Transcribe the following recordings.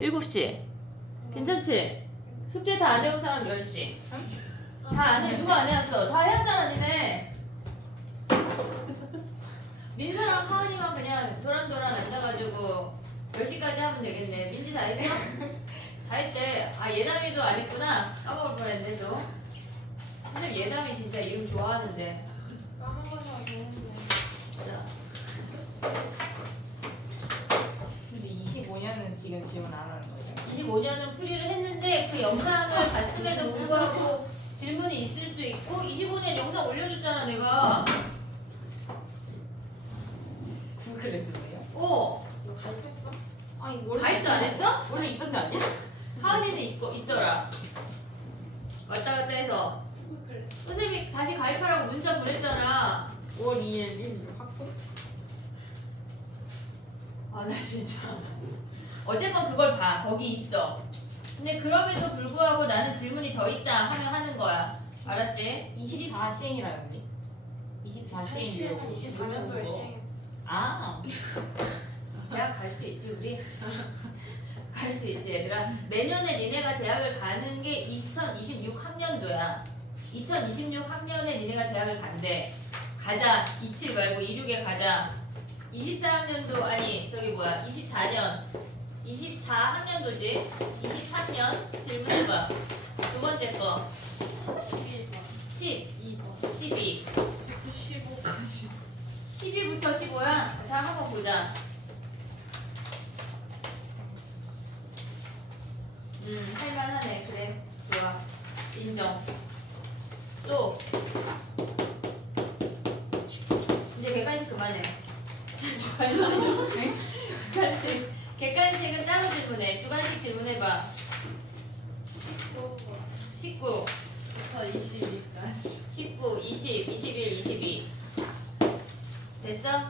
7시. 괜찮지? 숙제 다 안 해온 사람 10시. 다 안 해. 누가 안 해왔어? 다 해왔잖아, 니네. 민서랑 하은이만 그냥 도란도란 앉아가지고 10시까지 하면 되겠네. 민지 다 했어? 다 했대. 아, 예담이도 안 했구나. 까먹을 뻔했네, 너. 선생님, 예담이 진짜 이름 좋아하는데. 까먹어서 안 되는데. 진짜. 근데 25년은 지금 질문 안 하는 거예요? 25년은 풀이를 했는데 그 영상을 봤음에도 불구하고 질문이 있을 수 있고 25년 영상 올려줬잖아 내가. 구글 했을 거예요? 어. 너 가입했어? 아니 원래 가입도 안 했어? 원래 있던 데 아니야? 하은이는 있더라. 왔다 갔다 해서 스쿨. 선생님이 다시 가입하라고 문자 보냈잖아. 5월 2일 1일 확보? 아 나 진짜 어쨌건 그걸 봐. 거기 있어. 근데 그럼에도 불구하고 나는 질문이 더 있다 하면 하는 거야. 알았지? 24시행이라는데 24시행 24년도에 시행했어. 아 대학 갈 수 있지 우리? 갈 수 있지 얘들아. 내년에 니네가 대학을 가는 게 2026 학년도야. 2026 학년에 니네가 대학을 간대. 가자. 27 말고 26에 가자. 24학년도 아니 저기 뭐야 24년 24학년도지. 23년 질문해봐. 두 번째 거 12번. 10, 2번. 12 부터 15까지. 12부터 15야? 자 한번 보자. 할만하네. 그래. 좋아. 인정. 또 이제 객관식 그만해. 주관식. 네? 주관식. 객관식은 따로 질문해. 주관식 질문해봐. 19번. 19, 부터 22까지. 19, 20, 21, 22. 됐어?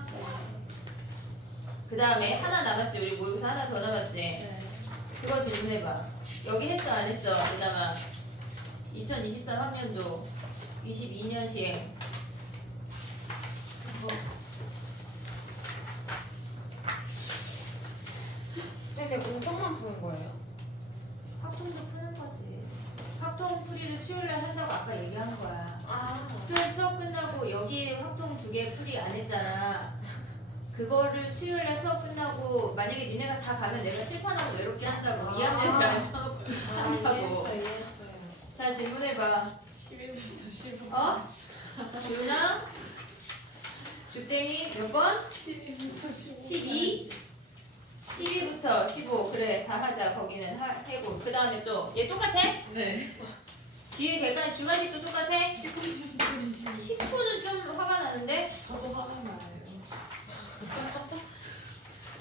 그 다음에 하나 남았지. 우리 모의고사 하나 더 남았지. 네. 그거 질문해봐. 여기 했어 안 했어? 그다음에 2023학년도 22년 시행. 근데 공통만 푸는 거예요? 확통도 푸는 거지. 확통 풀이를 수요일에 한다고 아까 얘기한 거야. 아. 수요일 수업 끝나고 여기에 확통 2개 풀이 안 했잖아. 그거를 수요일에 수업 끝나고 만약에 니네가 다 가면 내가 칠판하고 외롭게 한다고. 2학년을 앉혀놓고 한다고. 이해했어요. 자 질문해봐. 11부터 15까지. 어? 지훈아? 주땡이 몇 번? 12부터 15. 12? 12부터 15 그래 다 하자. 거기는 해고. 그 다음에 또 얘 똑같아? 네. 뒤에 객관 주관식도 똑같아? 19부터 20. 19는 좀 화가 나는데? 저도 화가 나요.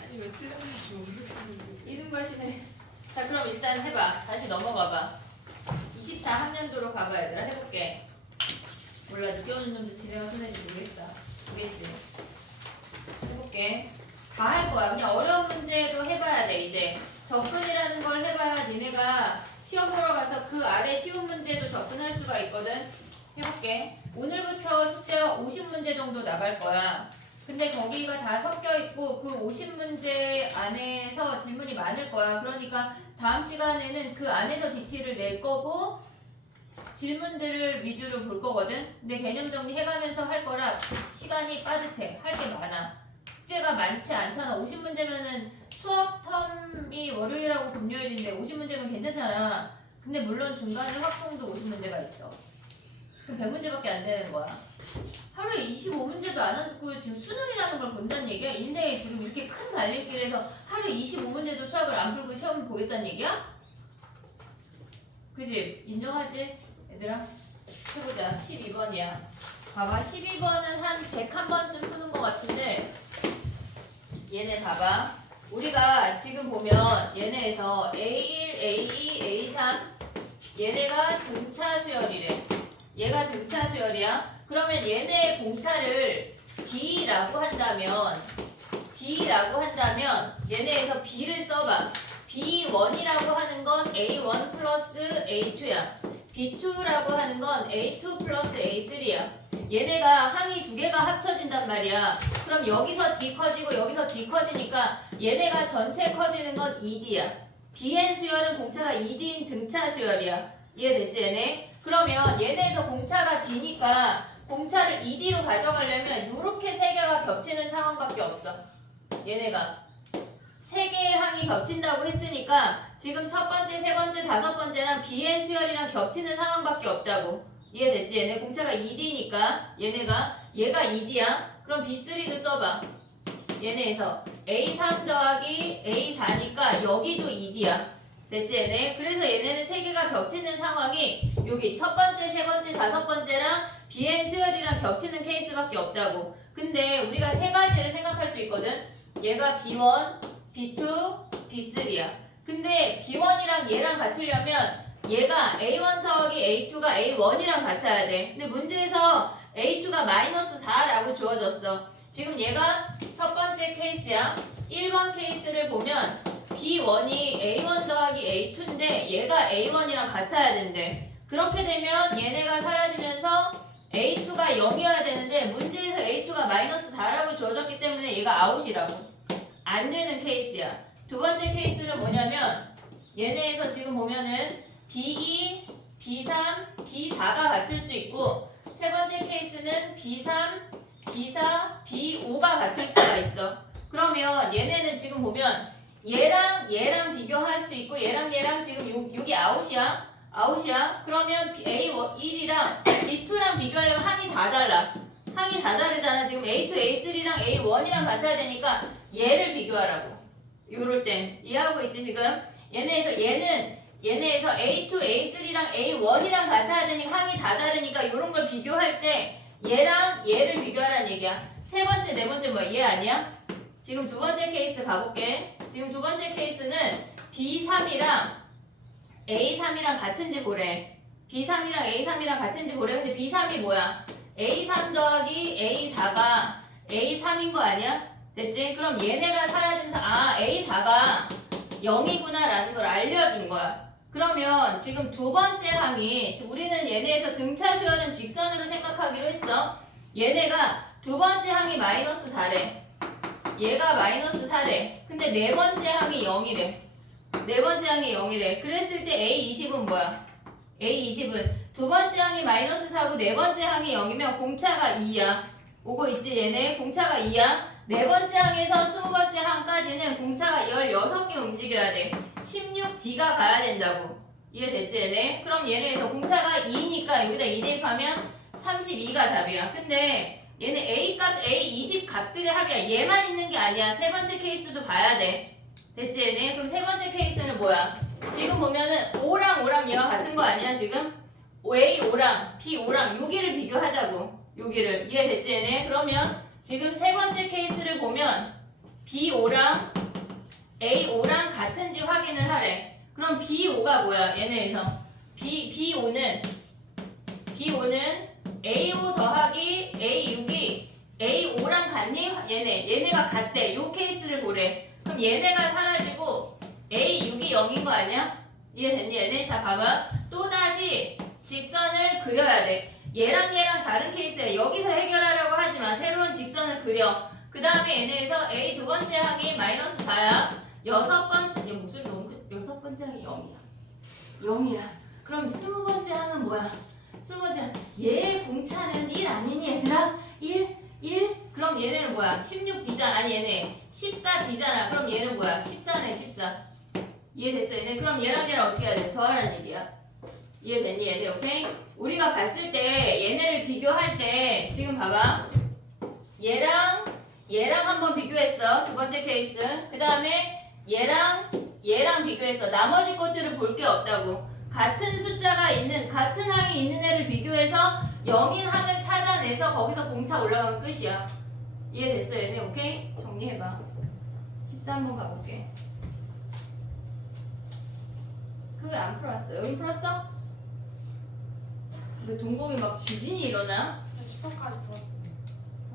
아니 왜 틀렸는지 모르겠는데. 이른 것이네. 자 그럼 일단 해봐. 다시 넘어가봐. 24학년도로 가봐 얘들아. 해볼게. 몰라 늦게 오는 놈도 지네가 손해지 모르겠다. 보겠지. 해볼게. 다 할 거야. 그냥 어려운 문제도 해봐야 돼. 이제 접근이라는 걸 해봐야 니네가 시험 보러 가서 그 아래 쉬운 문제도 접근할 수가 있거든. 해볼게. 오늘부터 숙제가 50문제 정도 나갈 거야. 근데 거기가 다 섞여 있고 그 50문제 안에서 질문이 많을 거야. 그러니까 다음 시간에는 그 안에서 DT를 낼 거고 질문들을 위주로 볼 거거든. 근데 개념 정리 해가면서 할 거라 시간이 빠듯해. 할 게 많아. 숙제가 많지 않잖아. 50문제면은 수업 텀이 월요일하고 금요일인데 50문제면 괜찮잖아. 근데 물론 중간에 확통도 50문제가 있어. 그럼 100문제밖에 안 되는 거야. 하루에 25문제도 안 하고 지금 수능이라는 걸 본다는 얘기야? 인생에 지금 이렇게 큰 갈림길에서 하루에 25문제도 수학을 안 풀고 시험을 보겠다는 얘기야? 그지? 인정하지? 얘들아? 해보자. 12번이야. 봐봐. 12번은 한 101번쯤 푸는 것 같은데 얘네 봐봐. 우리가 지금 보면 얘네에서 A1, A2, A3 얘네가 등차 수열이래. 얘가 등차 수열이야. 그러면 얘네의 공차를 D라고 한다면 얘네에서 B를 써봐. B1이라고 하는 건 A1 플러스 A2야. B2라고 하는 건 A2 플러스 A3야. 얘네가 항이 두 개가 합쳐진단 말이야. 그럼 여기서 D 커지고 여기서 D 커지니까 얘네가 전체 커지는 건 2D야. BN 수열은 공차가 2D인 등차 수열이야. 이해됐지 얘네? 그러면 얘네에서 공차가 D니까 공차를 2D로 가져가려면 이렇게 세 개가 겹치는 상황밖에 없어. 얘네가 세 개의 항이 겹친다고 했으니까 지금 첫 번째, 세 번째, 다섯 번째랑 BN 수열이랑 겹치는 상황밖에 없다고. 이해됐지? 얘네 공차가 2D니까 얘가 2D야. 그럼 B3도 써봐. 얘네에서 A3 더하기 A4니까 여기도 2D야. 됐지 얘네? 그래서 얘네는 세 개가 겹치는 상황이 여기 첫 번째, 세 번째, 다섯 번째랑 BN 수열이랑 겹치는 케이스밖에 없다고. 근데 우리가 세 가지를 생각할 수 있거든. 얘가 B1, B2, B3야. 근데 B1이랑 얘랑 같으려면 얘가 A1 더하기 A2가 A1이랑 같아야 돼. 근데 문제에서 A2가 마이너스 4라고 주어졌어. 지금 얘가 첫 번째 케이스야. 1번 케이스를 보면 B1이 A1 더하기 A2인데 얘가 A1이랑 같아야 된대. 그렇게 되면 얘네가 사라지면서 A2가 0이어야 되는데 문제에서 A2가 마이너스 4라고 주어졌기 때문에 얘가 아웃이라고. 안 되는 케이스야. 두 번째 케이스는 뭐냐면 얘네에서 지금 보면은 B2, B3, B4가 같을 수 있고 세 번째 케이스는 B3, B4, B5가 같을 수가 있어. 그러면 얘네는 지금 보면 얘랑 비교할 수 있고 얘랑 지금 여기 아웃이야. 그러면 A1이랑 B2랑 비교하려면 항이 다 달라. 항이 다 다르잖아. 지금 A2, A3랑 A1이랑 같아야 되니까 얘를 비교하라고. 요럴 땐 이해하고 있지 지금? 얘네에서 A2, A3랑 A1이랑 같아야 되니까 항이 다 다르니까 요런 걸 비교할 때 얘랑 얘를 비교하라는 얘기야. 세 번째, 네 번째 뭐야? 얘 아니야? 지금 두 번째 케이스 가볼게. 지금 두 번째 케이스는 B3이랑 A3이랑 같은지 보래. B3이랑 A3이랑 같은지 보래. 근데 B3이 뭐야? A3 더하기 A4가 A3인 거 아니야? 됐지? 그럼 얘네가 사라지면서 A4가 0이구나 라는 걸 알려준 거야. 그러면 지금 두 번째 항이 지금 우리는 얘네에서 등차 수열은 직선으로 생각하기로 했어. 얘네가 두 번째 항이 마이너스 4래. 얘가 마이너스 4래. 근데 네 번째 항이 0이래. 네 번째 항이 0이래. 그랬을 때 A20은 뭐야? A20은 두 번째 항이 마이너스 4고 네 번째 항이 0이면 공차가 2야. 오고 있지 얘네? 공차가 2야. 네 번째 항에서 20번째 항까지는 공차가 16개 움직여야 돼. 16D가 가야 된다고. 이해됐지 얘네? 그럼 얘네에서 공차가 2니까 여기다 2 대입하면 32가 답이야. 근데 얘는 A값, A20 값들의 합이야. 얘만 있는 게 아니야. 세 번째 케이스도 봐야 돼. 됐지 얘네? 그럼 세 번째 케이스는 뭐야? 지금 보면은 5랑 얘가 같은 거 아니야 지금? A5랑 B5랑 여기를 비교하자고. 여기를. 이해됐지 얘네? 그러면 지금 세 번째 케이스를 보면 B5랑 A5랑 같은지 확인을 하래. 그럼 B5가 뭐야? 얘네에서 B5는 A5 더하기 A6이 A5랑 같니? 얘네가 같대. 요 케이스를 보래. 그럼 얘네가 사라지고 A6이 0인 거 아니야? 이해됐니 얘네? 자 봐봐. 또다시 직선을 그려야 돼. 얘랑 다른 케이스야. 여기서 해결하려고 하지만 새로운 직선을 그려. 그 다음에 얘네에서 A 두 번째 항이 마이너스 4야. 여섯 번째 목소리 너무 여섯 번째 항이 0이야. 그럼 20번째 항은 뭐야? 20번째 항. 얘 공차는 1 아니니 얘들아? 1? 그럼 얘네는 뭐야? 16D잖아. 아니 얘네 14D잖아. 그럼 얘는 뭐야? 14네 14. 이해됐어 얘네? 그럼 얘랑 어떻게 해야 돼? 더하라는 얘기야. 이해됐니 얘네? 오케이? 우리가 봤을 때 얘네를 비교할 때 지금 봐봐. 얘랑 한번 비교했어. 두 번째 케이스. 그 다음에 얘랑 비교했어. 나머지 것들을 볼 게 없다고. 같은 숫자가 있는 같은 항이 있는 애를 비교해서 0인 항을 찾아내서 거기서 공차 올라가면 끝이야. 이해됐어 얘네? 오케이? 정리해봐. 13번 가볼게. 그거 안 풀었어. 여기 풀었어? 왜 동공이 막 지진이 일어나? 10번까지 풀었어.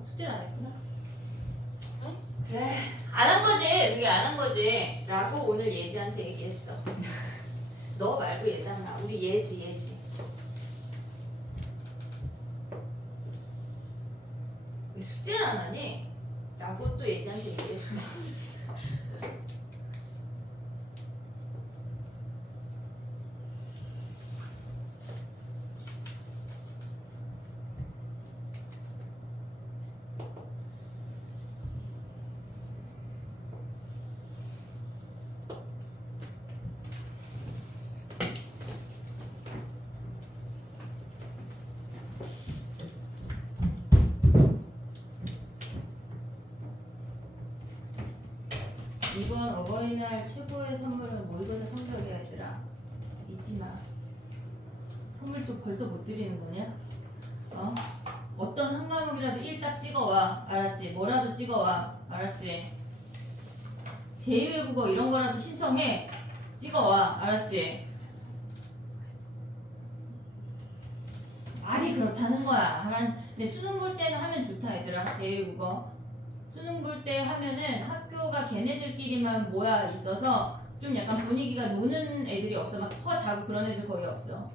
숙제를 안 했구나. 응? 그래. 안 한 거지. 그게 안 한 거지. 라고 오늘 예지한테 얘기했어. 너 말고 얘잖아. 우리 예지. 왜 숙제를 안 하니? 라고 또 예지한테 얘기했어. 이번 어버이날 최고의 선물은 모의고사 성적이야 얘들아. 잊지 마. 선물 또 벌써 못 드리는 거냐? 어떤 한 과목이라도 1딱 찍어와. 알았지? 뭐라도 찍어와. 알았지? 제2외국어 이런 거라도 신청해. 찍어와. 알았지? 말이 그렇다는 거야. 근데 수능 볼 때는 하면 좋다 얘들아. 제2외국어 수능 볼 때 하면은 학교가 걔네들끼리만 모여 있어서 좀 약간 분위기가 노는 애들이 없어. 막 퍼 자고 그런 애들 거의 없어.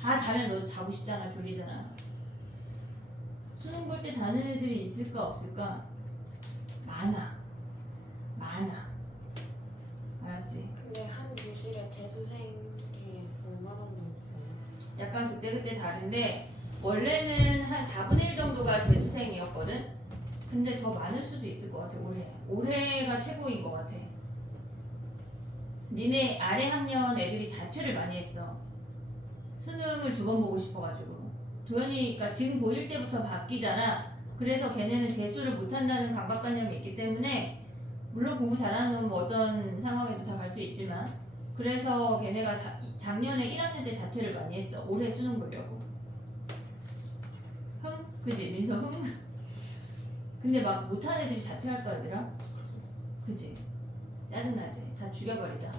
다 자면 너 자고 싶잖아. 졸리잖아. 수능 볼 때 자는 애들이 있을까 없을까? 많아. 알았지? 근데 한 교실에 재수생이 얼마 정도 있어요? 약간 그때 다른데 원래는 한 4분의 1 정도가 재수생이었거든? 근데 더 많을 수도 있을 것 같아. 올해가 최고인 것 같아. 니네 아래 학년 애들이 자퇴를 많이 했어. 수능을 2번 보고 싶어가지고. 도현이가 지금 고1 때부터 바뀌잖아. 그래서 걔네는 재수를 못한다는 강박관념이 있기 때문에 물론 공부 잘하는 놈은 어떤 상황에도 다 갈 수 있지만 그래서 걔네가 작년에 1학년 때 자퇴를 많이 했어. 올해 수능 보려고. 그지? 민서 근데 막 못하는 애들이 자퇴할까 얘들아? 그지? 짜증나지? 다 죽여버리자.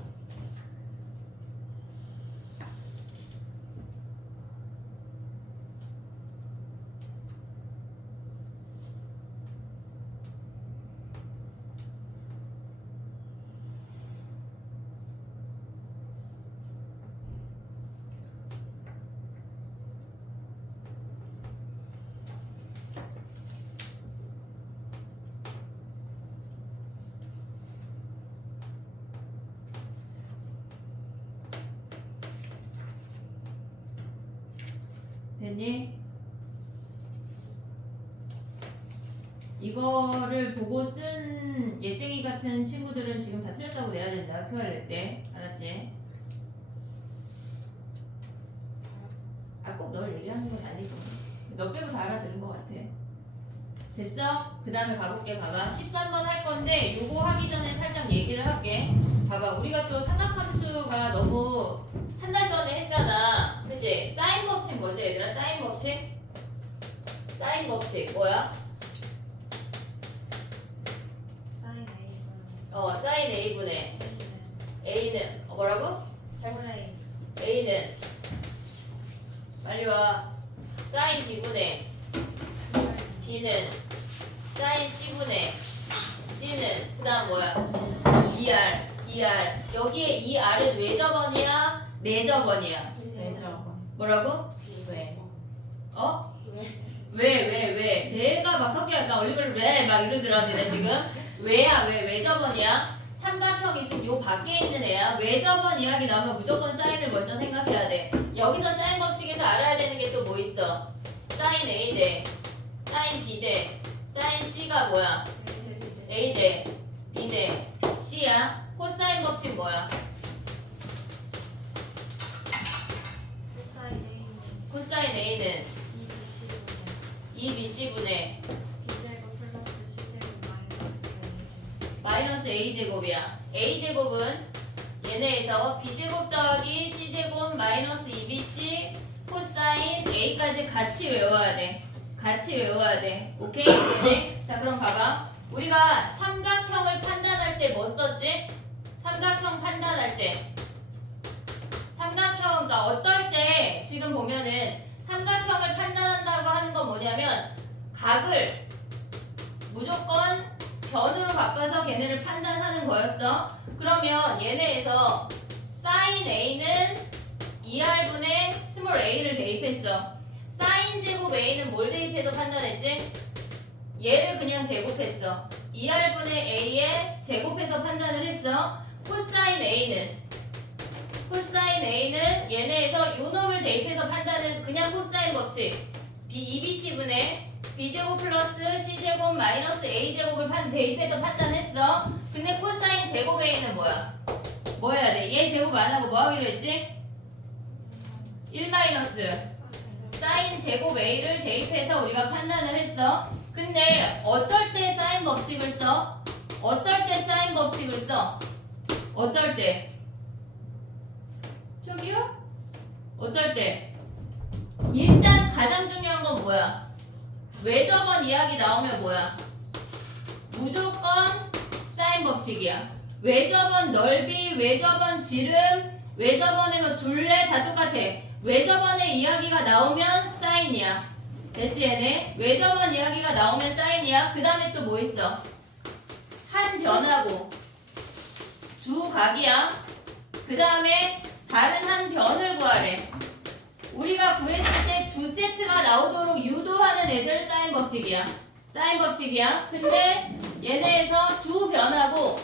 됐니? 이거를 보고 쓴 예땡이 같은 친구들은 지금 다 틀렸다고 내야 된다. 학교 할 때. 알았지? 꼭 널 얘기하는 건 아니고. 너 빼고 다 알아들은 것 같아. 됐어? 그 다음에 가볼게. 봐봐. 13번 할 건데 요거 하기 전에 살짝 얘기를 할게. 봐봐. 우리가 또 삼각함수가 너무 한 달 전에 했잖아. 그치? 사인 법칙 뭐지 얘들아? 사인 법칙? 사인 법칙 뭐야? 사인 사인 A분의 A는 뭐라고? A분의 A는 빨리 와. 사인 B분의 B는 사인 C분의 C는 그 다음 뭐야? 2R 여기에 2R은 외접원이야? 내접원이야? 뭐라고? 왜? 왜? 내가 막 석기가 얼굴을 왜 막 이러더라는데 지금 왜야? 왜 저번이야? 삼각형 있으면 요 밖에 있는 애야. 왜 저번 이야기 나오면 무조건 사인을 먼저 생각해야 돼. 여기서 사인 법칙에서 알아야 되는 게 또 뭐 있어? 사인 A 대 사인 B 대 사인 C가 뭐야? A 대 B 대 C야. 코사인 법칙 뭐야? 코사인 A는 2BC분의 마이너스 A제곱이야. A제곱은 얘네에서 B제곱 더하기 C제곱 마이너스 2BC 코사인 A까지 같이 외워야 돼. 오케이? 네. 자 그럼 봐봐. 우리가 삼각형을 판단할 때 뭐 썼지? 삼각형 판단할 때 삼각형, 어떨 때 지금 보면은 삼각형을 판단한다고 하는 건 뭐냐면 각을 무조건 변으로 바꿔서 걔네를 판단하는 거였어. 그러면 얘네에서 사인 A는 2R분의 스몰 a를 대입했어. 사인 제곱 A는 뭘 대입해서 판단했지? 얘를 그냥 제곱했어. 2R분의 A에 제곱해서 판단을 했어. 코사인 A는 얘네에서 요 놈을 대입해서 판단을 해서 그냥 코사인 법칙 2BC분의 B제곱 플러스 C제곱 마이너스 A제곱을 대입해서 판단했어. 근데 코사인 제곱 A는 뭐야? 뭐 해야 돼? 얘 제곱 안 하고 뭐 하기로 했지? 1 마이너스 사인 제곱 A를 대입해서 우리가 판단을 했어. 근데 어떨 때 사인 법칙을 써? 어떨 때 사인 법칙을 써? 어떨 때? 저기요? 어떨 때? 일단 가장 중요한 건 뭐야? 외접원 이야기 나오면 뭐야? 무조건 사인 법칙이야. 외접원 넓이, 외접원 지름, 외접원의 뭐 둘레 다 똑같아. 외접원의 이야기가 나오면 사인이야. 됐지 얘네? 외접원 이야기가 나오면 사인이야. 그 다음에 또 뭐 있어? 한 변하고 두 각이야. 그 다음에 다른 한 변을 구하래. 우리가 구했을 때 두 세트가 나오도록 유도하는 애들 사인 법칙이야. 사인 법칙이야. 근데 얘네에서 두 변하고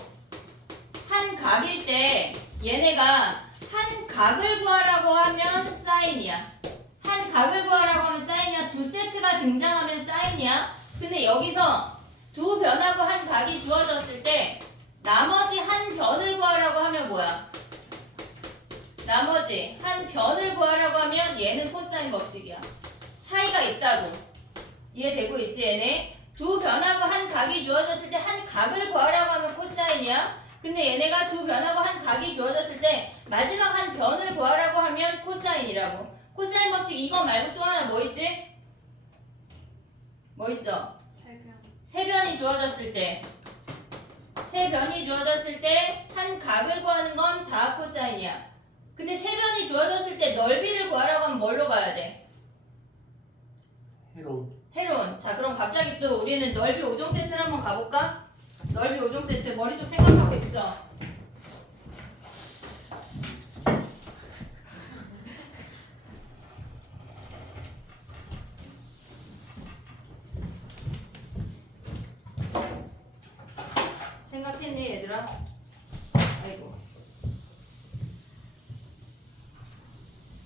한 각일 때 얘네가 한 각을 구하라고 하면 사인이야. 한 각을 구하라고 하면 사인이야. 두 세트가 등장하면 사인이야. 근데 여기서 두 변하고 한 각이 주어졌을 때 나머지 한 변을 구하라고 하면 뭐야? 나머지 한 변을 구하라고 하면 얘는 코사인 법칙이야. 차이가 있다고. 이해되고 있지 얘네? 두 변하고 한 각이 주어졌을 때 한 각을 구하라고 하면 코사인이야. 근데 얘네가 두 변하고 한 각이 주어졌을 때 마지막 한 변을 구하라고 하면 코사인이라고. 코사인 법칙 이거 말고 또 하나 뭐 있지? 뭐 있어? 세 변이 주어졌을 때 한 각을 구하는 건 다 코사인이야. 근데 세 변이 주어졌을 때 넓이를 구하라고 하면 뭘로 가야 돼? 헤론. 자 그럼 갑자기 또 우리는 넓이 5종 세트를 한번 가볼까? 넓이 5종 세트 머릿속 생각하고 있어. 생각했니 얘들아? 아이고.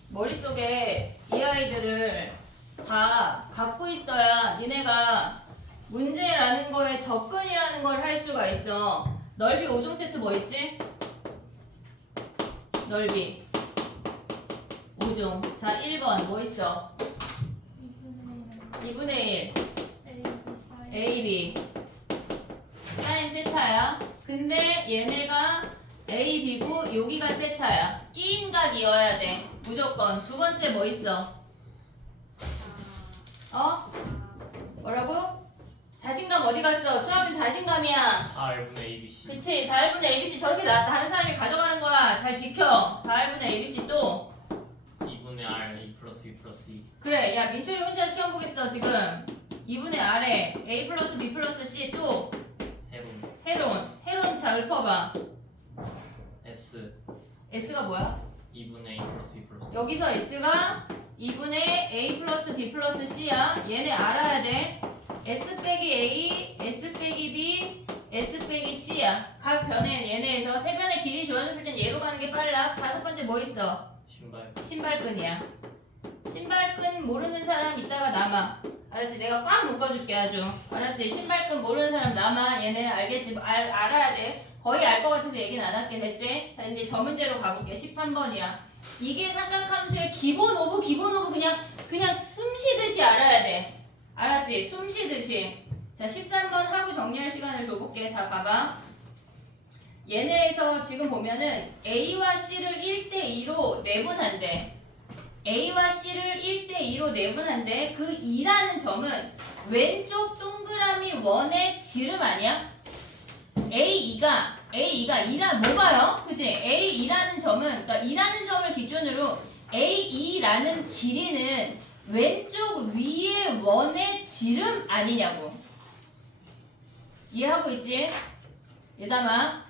머릿속에 이 아이들을 다 갖고 있어야 니네가 문제라는 거에 접근이라는 걸 할 수가 있어. 넓이 5종 세트 뭐 있지? 넓이 5종. 자 1번 뭐 있어? 2분의 1 AB 사인 세타야. 근데 얘네가 A, B고 여기가 세타야. 끼인 각이어야 돼. 무조건. 두 번째 뭐 있어? 뭐라고? 자신감 어디 갔어? 수학은 자신감이야. 4분의 ABC. 그치. 4분의 ABC 저렇게 다른 사람이 가져가는 거야. 잘 지켜. 4분의 ABC 또. 2분의 R A 플러스 B 플러스 C. 그래. 야 민철이 혼자 시험 보겠어 지금. 2분의 R에 A 플러스 B 플러스 C 또. 헤론. 자 읊어봐. S S가 뭐야? 2분의 A 플러스 B 플러스 C. 여기서 S가 2분의 A 플러스 B 플러스 C야. 얘네 알아야 돼. S 빼기 A, S 빼기 B, S 빼기 C야. 각 변에 얘네에서 세 변의 길이 주어졌을 땐 얘로 가는 게 빨라. 다섯 번째 뭐 있어? 신발끈이야. 신발끈 모르는 사람 이따가 남아. 알았지? 내가 꽉 묶어줄게 아주. 알았지? 신발끈 모르는 사람 남아. 얘네 알겠지? 알아야 돼. 거의 알 것 같아서 얘기는 안 할게. 됐지? 자 이제 저 문제로 가볼게. 13번이야. 이게 삼각함수의 기본 오브 그냥 숨 쉬듯이 알아야 돼. 알았지? 숨 쉬듯이. 자 13번 하고 정리할 시간을 줘볼게. 자 봐봐. 얘네에서 지금 보면은 A와 C를 1대2로 내분한대. A와 C를 1대2로 내분한데 그 2라는 점은 왼쪽 동그라미 원의 지름 아니야? A2가 2라 뭐가요? 그치? A2라는 점은 그러니까 2라는 점을 기준으로 A2라는 길이는 왼쪽 위의 원의 지름 아니냐고. 이해하고 있지? 예담아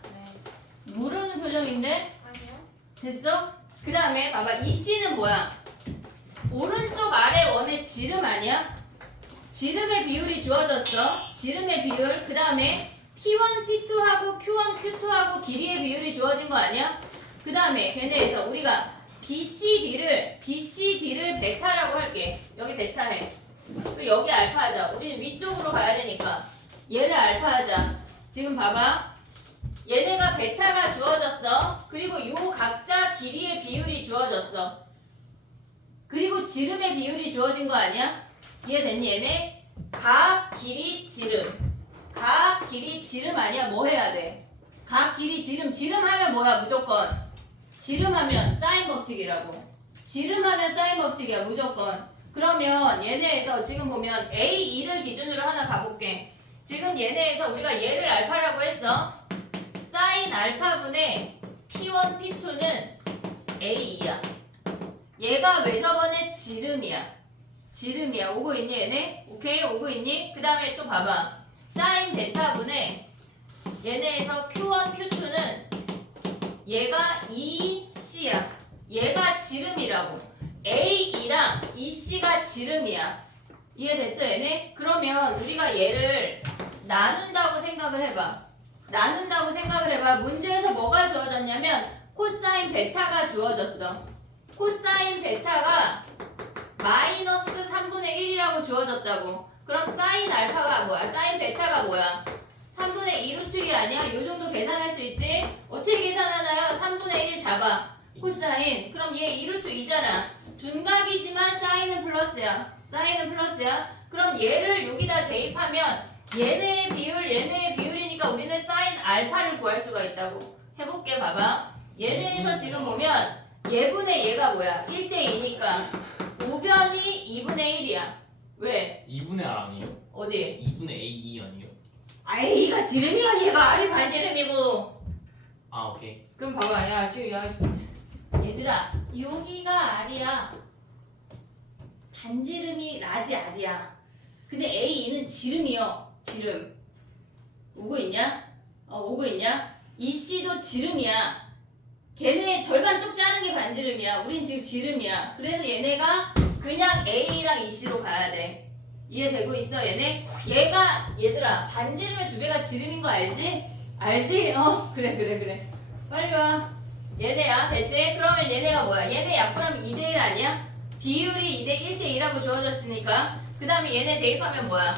모르는 표정인데? 아니요. 됐어? 그 다음에 봐봐 이 C는 뭐야? 오른쪽 아래 원의 지름 아니야? 지름의 비율이 주어졌어. 지름의 비율. 그 다음에 P1, P2하고 Q1, Q2하고 길이의 비율이 주어진 거 아니야? 그 다음에 걔네에서 우리가 BCD를 베타라고 할게. 여기 베타 해. 또 여기 알파 하자. 우리는 위쪽으로 가야 되니까 얘를 알파 하자. 지금 봐봐. 얘네가 베타가 주어졌어. 그리고 요 각자 길이의 비율이 주어졌어. 그리고 지름의 비율이 주어진 거 아니야? 이해됐니 얘네? 각, 길이, 지름. 각 길이 지름 아니야? 뭐 해야 돼? 각 길이 지름 하면 뭐야? 무조건 지름 하면 사인 법칙이라고. 지름 하면 사인 법칙이야 무조건. 그러면 얘네에서 지금 보면 A2를 기준으로 하나 가볼게. 지금 얘네에서 우리가 얘를 알파라고 했어. 사인 알파분의 P1, P2는 A2야. 얘가 왜 저번에 지름이야. 지름이야. 오고 있니 얘네? 오케이 오고 있니? 그 다음에 또 봐봐. 사인 베타분의 얘네에서 Q1, Q2는 얘가 EC야. 얘가 지름이라고. A2랑 EC가 지름이야. 이해됐어 얘네? 그러면 우리가 얘를 나눈다고 생각을 해봐. 나눈다고 생각을 해봐. 문제에서 뭐가 주어졌냐면 코사인 베타가 주어졌어. 코사인 베타가 마이너스 3분의 1이라고 주어졌다고. 그럼 사인 알파가 뭐야? 사인 베타가 뭐야? 3분의 2 루트 2 아니야? 요 정도 계산할 수 있지? 어떻게 계산하나요? 3분의 1 잡아. 코사인. 그럼 얘 2 루트 2잖아. 둔각이지만 사인은 플러스야. 사인은 플러스야. 그럼 얘를 여기다 대입하면 얘네의 비율이니까 우리는 사인 알파를 구할 수가 있다고. 해볼게 봐봐. 얘네에서 지금 보면 얘분의 얘가 뭐야? 1대2니까 우변이 2분의 1이야. 왜? 2분의 R 아니에요? 어디? 2분의 A2 아니에요? A가 지름이야. 얘가 R이 반지름이고. 아 오케이. 그럼 봐봐. 야 지금 야 얘들아 여기가 R이야. 반지름이 라지 R이야. 근데 A2는 지름이요. 지름. 오고 있냐? 오고 있냐? EC도 지름이야. 걔네 절반 뚝 자른 게 반지름이야. 우린 지금 지름이야. 그래서 얘네가 그냥 A랑 EC로 가야 돼. 이해되고 있어 얘네? 얘들아 반지름의 2배가 지름인 거 알지? 알지? 그래 빨리 와. 얘네야 됐지? 그러면 얘네가 뭐야? 얘네 약분하면 2대1 아니야? 비율이 1대 1하고 주어졌으니까 그 다음에 얘네 대입하면 뭐야?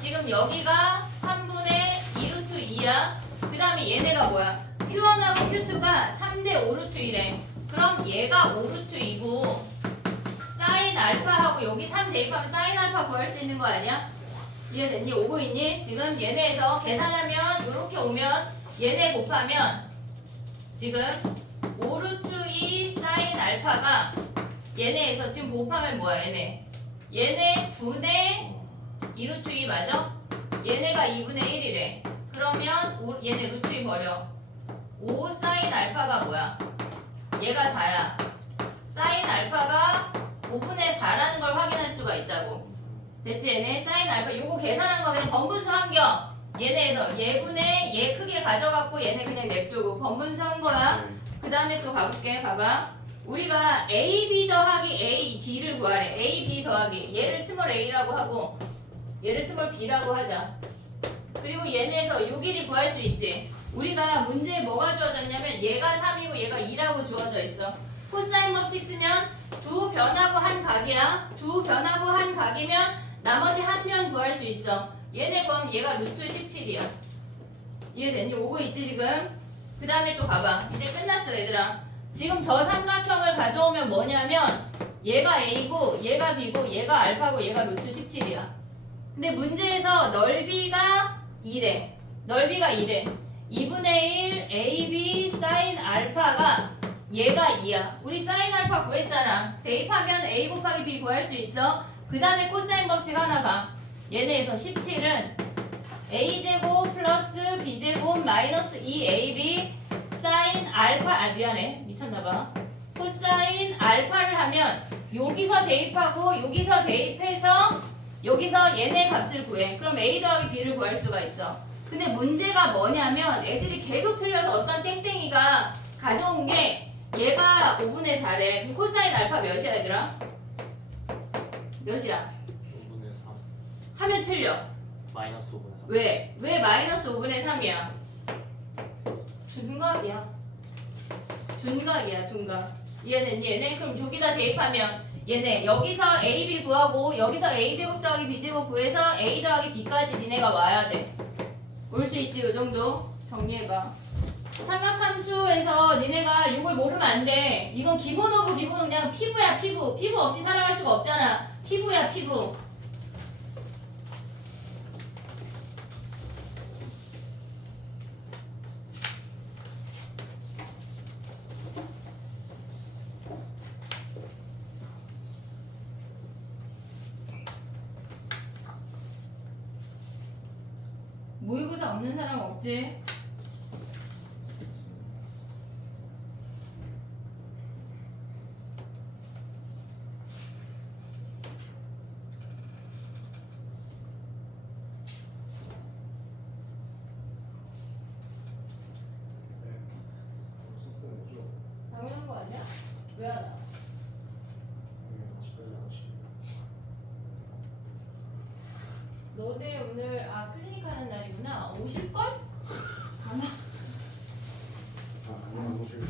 지금 여기가 3분의 2 루트 2야. 그 다음에 얘네가 뭐야? Q1하고 Q2가 3대 5 루트 1에 그럼 얘가 5 루트 2고 사인 알파하고 여기 3 대입하면 사인 알파 구할 수 있는 거 아니야? 이해됐니? 오고 있니? 지금 얘네에서 계산하면 이렇게 오면 얘네 곱하면 지금 5 루트 2 사인 알파가 얘네에서 지금 곱하면 뭐야 얘네 분의 2 루트 2 맞아? 얘네가 2분의 1이래. 그러면 얘네 루트 2 버려. 5 사인 알파가 뭐야? 얘가 4야. 사인 알파가 5분의 4라는 걸 확인할 수가 있다고. 됐지 얘네? 사인 알파 요거 계산한 거 그냥 번분수 한겨. 얘네에서 얘분의 얘 크게 가져갖고 얘네 그냥 냅두고 번분수 한 거야. 그 다음에 또 가볼게. 봐봐. 우리가 AB 더하기 AD를 구하래. AB 더하기 얘를 스몰 a라고 하고 얘를 스몰 b라고 하자. 그리고 얘네에서 요 길이 구할 수 있지. 우리가 문제에 뭐가 주어졌냐면 얘가 3이고 얘가 2라고 주어져 있어. 코사인 법칙 쓰면 두 변하고 한 각이야. 두 변하고 한 각이면 나머지 한 면 구할 수 있어. 얘네 그럼 얘가 루트 17이야. 이해됐니? 오고 있지 지금? 그 다음에 또 봐봐. 이제 끝났어 얘들아. 지금 저 삼각형을 가져오면 뭐냐면 얘가 A고 얘가 B고 얘가 알파고 얘가 루트 17이야. 근데 문제에서 넓이가 2래. 넓이가 2래. 2분의 1 AB 사인 알파가 얘가 2야. 우리 사인 알파 구했잖아. 대입하면 A 곱하기 B 구할 수 있어. 그 다음에 코사인 법칙 하나 봐. 얘네에서 17은 A제곱 플러스 B제곱 마이너스 2AB 사인 알파 미안해 미쳤나봐. 코사인 알파를 하면 여기서 대입하고 여기서 대입해서 여기서 얘네 값을 구해. 그럼 A 더하기 B를 구할 수가 있어. 근데 문제가 뭐냐면 애들이 계속 틀려서 어떤 땡땡이가 가져온 게 얘가 5분의 4래. 그럼 코사인 알파 몇이야 얘들아? 몇이야? 5분의 3 하면 틀려. 마이너스 5분의 3 왜? 왜 마이너스 5분의 3이야? 둔각이야. 둔각. 이해됐니 얘네? 그럼 저기다 대입하면 얘네 여기서 A, B 구하고 여기서 A제곱 더하기 B제곱 구해서 A 더하기 B까지 니네가 와야 돼. 올 수 있지 요 정도? 정리해봐. 삼각함수에서 니네가 이걸 모르면 안 돼. 이건 기본 오브 기본은 그냥 피부야 피부. 피부 없이 살아갈 수가 없잖아. 피부야 피부. 모의고사 없는 사람 없지? 썼어요 뭐죠? 당연한 거 아니야? 왜 안 와? 아직까지 안 하시네요. 너네 오늘 클리닉 하는 날이구나. 오실걸? 안 오시고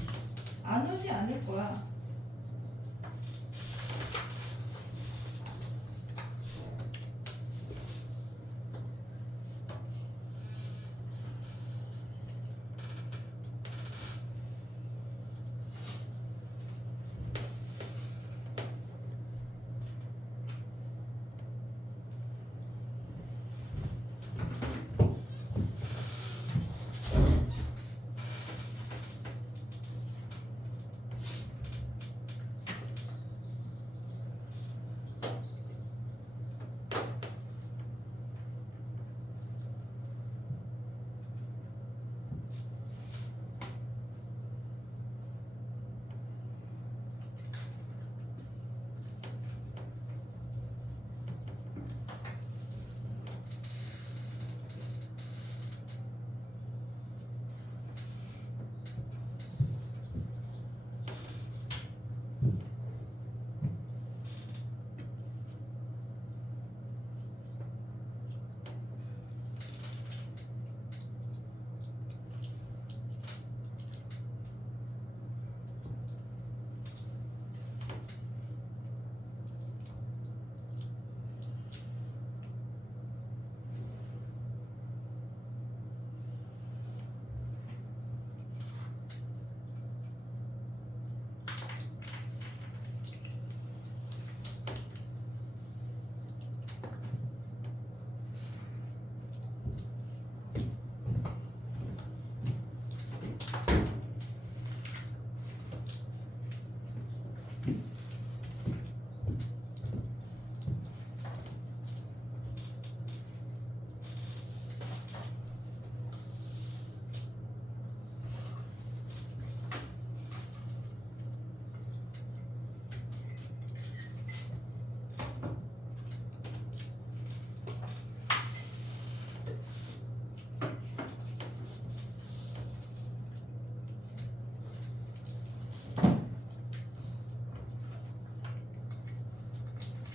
안 오지 않을 거야.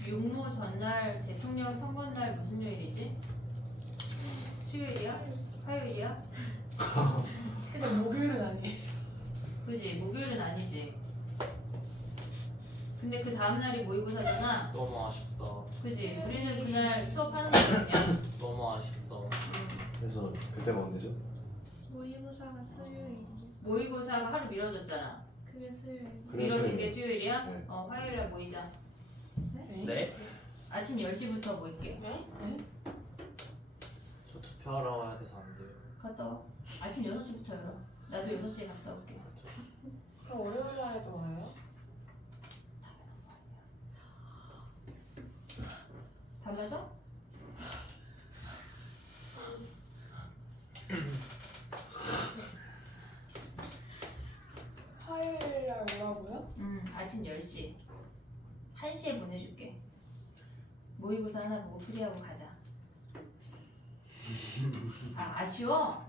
육모 전날 대통령 선거날 무슨 요일이지? 수요일이야? 화요일이야? 근데 목요일은 아니에요. 그지? 목요일은 아니지. 근데 그 다음날이 모의고사잖아. 너무 아쉽다. 그지? 우리는 그날 수업하는 거거든요. 너무 아쉽다. 그래서 그때가 언제죠? 모의고사가 수요일. 모의고사가 하루 미뤄졌잖아. 그게 수요일. 미뤄진 게 수요일이야? 네. 화요일에 모이자. 네? 아침 10시부터 모일게. 네? 저 투표하러 와야 돼서 안 돼요. 갔다 와. 아침 6시부터 열어. 나도 6시에 갔다 올게. 그 월요일 날에도 와요? 다 마셔? 화요일 날 오라고요? 아침 10시. 1시에 보내줄게. 모의고사 하나 보고 풀이하고 가자. 아쉬워?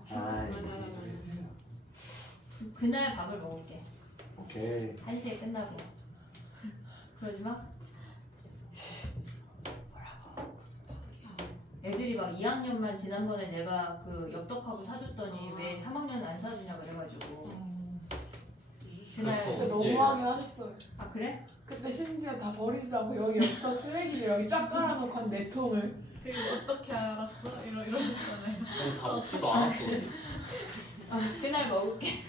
그날 밥을 먹을게. 오케이. 1시에 끝나고. 그러지 마. 애들이 막 2학년만 지난번에 내가 그 엽떡하고 사줬더니 왜 3학년은 안 사주냐 그래가지고 그날 진짜 언제? 너무하긴 하셨어요. 아 그래? 그때 심지어 다 버리지도 않고 여기 엽떡 쓰레기를 여기 쫙 깔아놓고 한 4통을. 그리고 어떻게 알았어? 이러셨잖아요. 근데 다 먹지도 않았어. 그날 먹을게.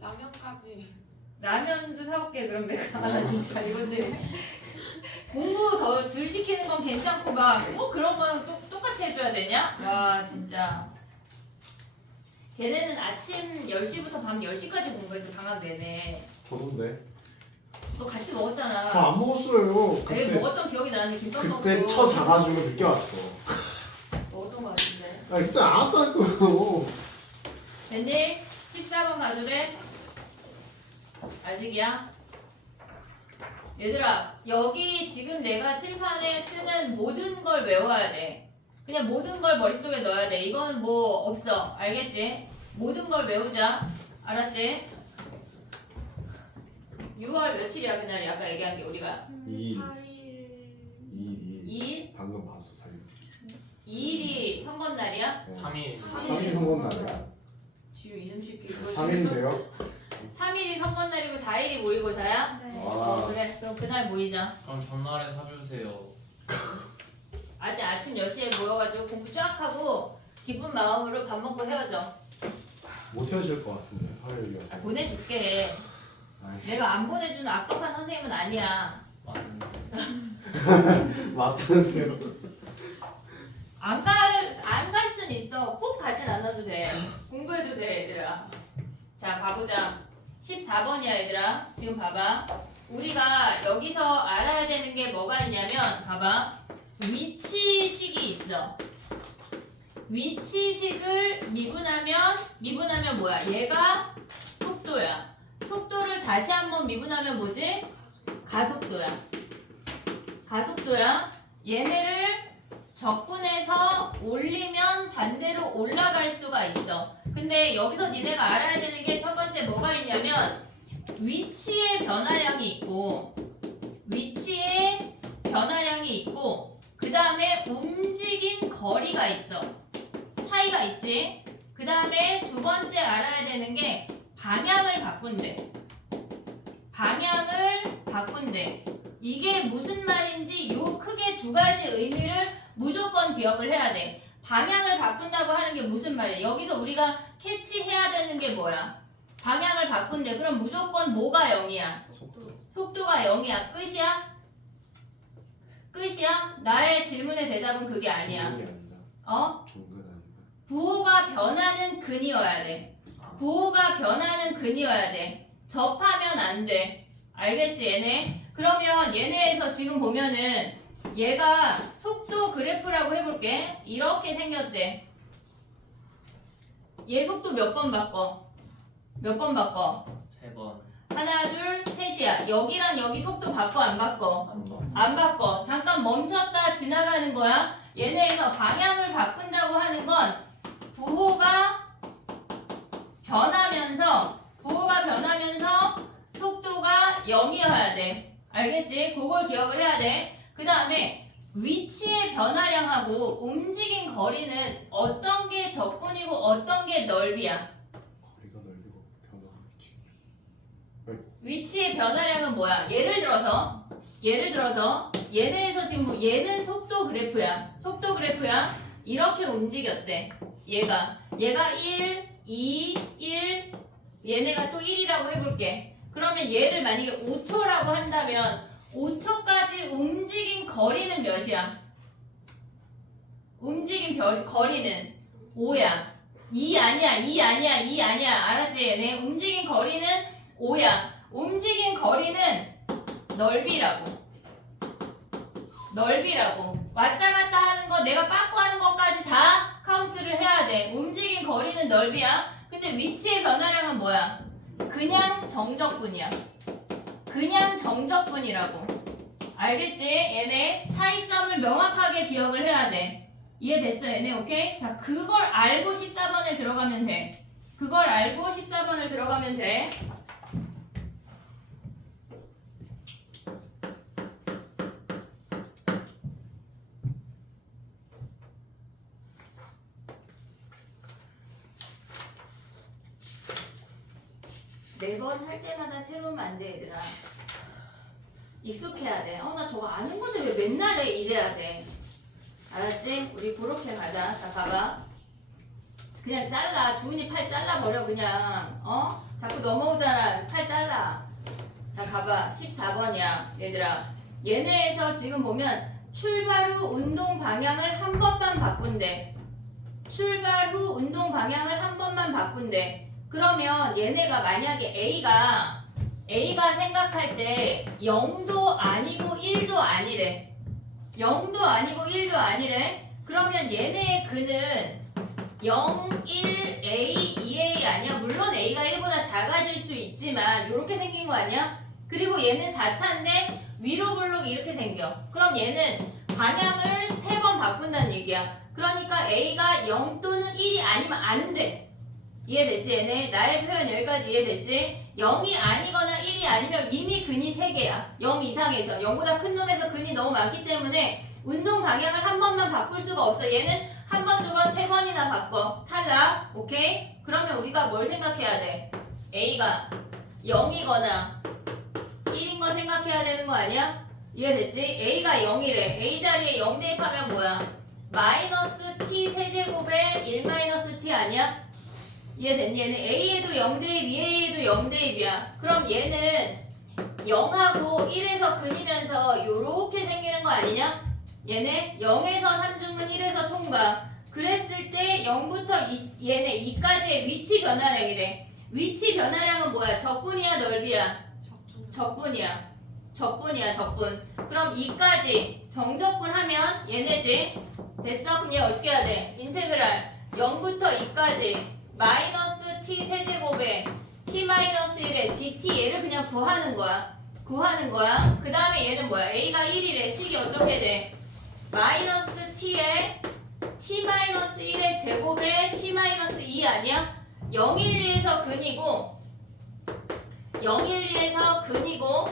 라면까지. 라면도 사올게. 그럼 내가 나 진짜 이것들 공부 덜 시키는 건 괜찮고 막 꼭 그런 거는 똑같이 해줘야 되냐? 와 진짜. 걔네는 아침 10시부터 밤 10시까지 공부해서 방학 내내. 저도인데. 너 같이 먹었잖아. 다 안 먹었어요. 내가 그때 먹었던 기억이 나는데 김밥 먹고. 그때 쳐 자가지고 늦게 왔어. 먹었던 거 같은데. 아 진짜 안 왔다고요. 됐니? 14번 가도 돼? 아직이야? 얘들아 여기 지금 내가 칠판에 쓰는 모든 걸 외워야 돼. 그냥 모든 걸 머릿속에 넣어야 돼. 이거는 뭐 없어. 알겠지? 모든 걸 외우자. 알았지? 6월 며칠이야 그날이 아까 얘기한 게 우리가 2일 4일 2일? 방금 봤어. 4일. 2일이 선거날이야? 3일 3일 선거날이야. 지우 이름 쉽게 이거 3일인데요? 3일이 선거날이고 4일이 모의고사야? 네. 와. 그래 그럼 그날 모이자. 그럼 전날에 사주세요. 아침 10시에 모여가지고 공부 쫙 하고 기쁜 마음으로 밥 먹고 헤어져. 못 헤어질 것 같은데 화요일이요. 보내줄게. 내가 안 보내주는 악독한 선생님은 아니야. 맞다는데요. 안 갈 순 있어. 꼭 가진 않아도 돼. 공부해도 돼, 얘들아. 자, 봐보자. 14번이야, 얘들아. 지금 봐봐. 우리가 여기서 알아야 되는 게 뭐가 있냐면, 봐봐. 위치식이 있어. 위치식을 미분하면 뭐야? 얘가 속도야. 속도를 다시 한번 미분하면 뭐지? 가속도야. 가속도야. 얘네를 적분해서 올리면 반대로 올라갈 수가 있어. 근데 여기서 니네가 알아야 되는 게 첫 번째 뭐가 있냐면 위치의 변화량이 있고 그 다음에 움직인 거리가 있어. 차이가 있지. 그 다음에 두 번째 알아야 되는 게 방향을 바꾼대. 이게 무슨 말인지 요 크게 두 가지 의미를 무조건 기억을 해야 돼. 방향을 바꾼다고 하는 게 무슨 말이야? 여기서 우리가 캐치해야 되는 게 뭐야? 방향을 바꾼대. 그럼 무조건 뭐가 0이야? 속도가 0이야. 끝이야? 나의 질문의 대답은 그게 아니야. 중근이 아니다. 중근 아니다. 부호가 변하는 근이어야 돼. 부호가 변하는 근이어야 돼. 접하면 안 돼. 알겠지 얘네? 그러면 얘네에서 지금 보면은 얘가 속도 그래프라고 해볼게. 이렇게 생겼대. 얘 속도 몇 번 바꿔? 3번 하나, 둘, 셋이야. 여기랑 여기 속도 바꿔 안 바꿔? 안 바꿔. 잠깐 멈췄다 지나가는 거야. 얘네에서 방향을 바꾼다고 하는 건 부호가 변하면서 속도가 0이어야 돼. 알겠지? 그걸 기억을 해야 돼. 그 다음에 위치의 변화량하고 움직인 거리는 어떤 게 적분이고 어떤 게 넓이야? 거리가 넓이고 변화하겠지. 위치의 변화량은 뭐야? 예를 들어서 얘네에서 지금 얘는 속도 그래프야. 이렇게 움직였대. 얘가 1, 2, 1 얘네가 또 1이라고 해볼게. 그러면 얘를 만약에 5초라고 한다면 5초까지 움직인 거리는 몇이야? 움직인 거리는 5야. 2 아니야. 알았지? 얘네 움직인 거리는 5야. 움직인 거리는 넓이라고. 왔다 갔다 하는 거 내가 빠꾸하는 것까지 다 카운트를 해야 돼. 움직인 거리는 넓이야. 근데 위치의 변화량은 뭐야? 그냥 정적분이야. 정적분이라고. 알겠지? 얘네 차이점을 명확하게 기억을 해야 돼. 이해됐어 얘네? 오케이? 자, 그걸 알고 14번을 들어가면 돼. 매번 할 때마다 새로우면 안 돼, 얘들아. 익숙해야 돼. 나 저거 아는 건데 왜 맨날 해? 이래야 돼. 알았지? 우리 그렇게 가자. 자, 봐봐. 그냥 잘라. 주은이 팔 잘라버려, 그냥. 자꾸 넘어오잖아. 팔 잘라. 자, 가봐. 14번이야, 얘들아. 얘네에서 지금 보면 출발 후 운동 방향을 한 번만 바꾼대. 그러면 얘네가 만약에 A가 생각할 때 0도 아니고 1도 아니래. 그러면 얘네의 근은 0, 1, A, 2A 아니야? 물론 A가 1보다 작아질 수 있지만 이렇게 생긴 거 아니야? 그리고 얘는 4차인데 위로 블록이 이렇게 생겨. 그럼 얘는 방향을 3번 바꾼다는 얘기야. 그러니까 A가 0 또는 1이 아니면 안 돼. 이해됐지? 얘네 나의 표현 여기까지 이해됐지? 0이 아니거나 1이 아니면 이미 근이 3개야. 0 이상에서 0보다 큰 놈에서 근이 너무 많기 때문에 운동 방향을 한 번만 바꿀 수가 없어. 얘는 한 번, 두 번, 세 번이나 바꿔. 탈락. 오케이? 그러면 우리가 뭘 생각해야 돼? A가 0이거나 1인 거 생각해야 되는 거 아니야? 이해됐지? A가 0이래. A 자리에 0 대입하면 뭐야? 마이너스 t 세제곱에 1 마이너스 t 아니야? 이해됐니? 얘는 A에도 0 대입, A에도 0 대입이야. 그럼 얘는 0하고 1에서 근이면서 요렇게 생기는 거 아니냐? 얘네 0에서 3중근 1에서 통과. 그랬을 때 0부터 얘네 2까지의 위치 변화량이래. 위치 변화량은 뭐야? 적분이야, 넓이야? 적분이야. 적분이야, 적분. 그럼 2까지 정적분하면 얘네지. 됐어? 그럼 얘 어떻게 해야 돼? 인테그랄 0부터 2까지 마이너스 t 세제곱에 t 마이너스 1에 dt 얘를 그냥 구하는 거야. 구하는 거야. 그 다음에 얘는 뭐야? A가 1이래. 식이 어떻게 돼? 마이너스 t에 t 마이너스 1의 제곱에 t 마이너스 2 아니야? 0, 1, 2에서 근이고 0, 1, 2에서 근이고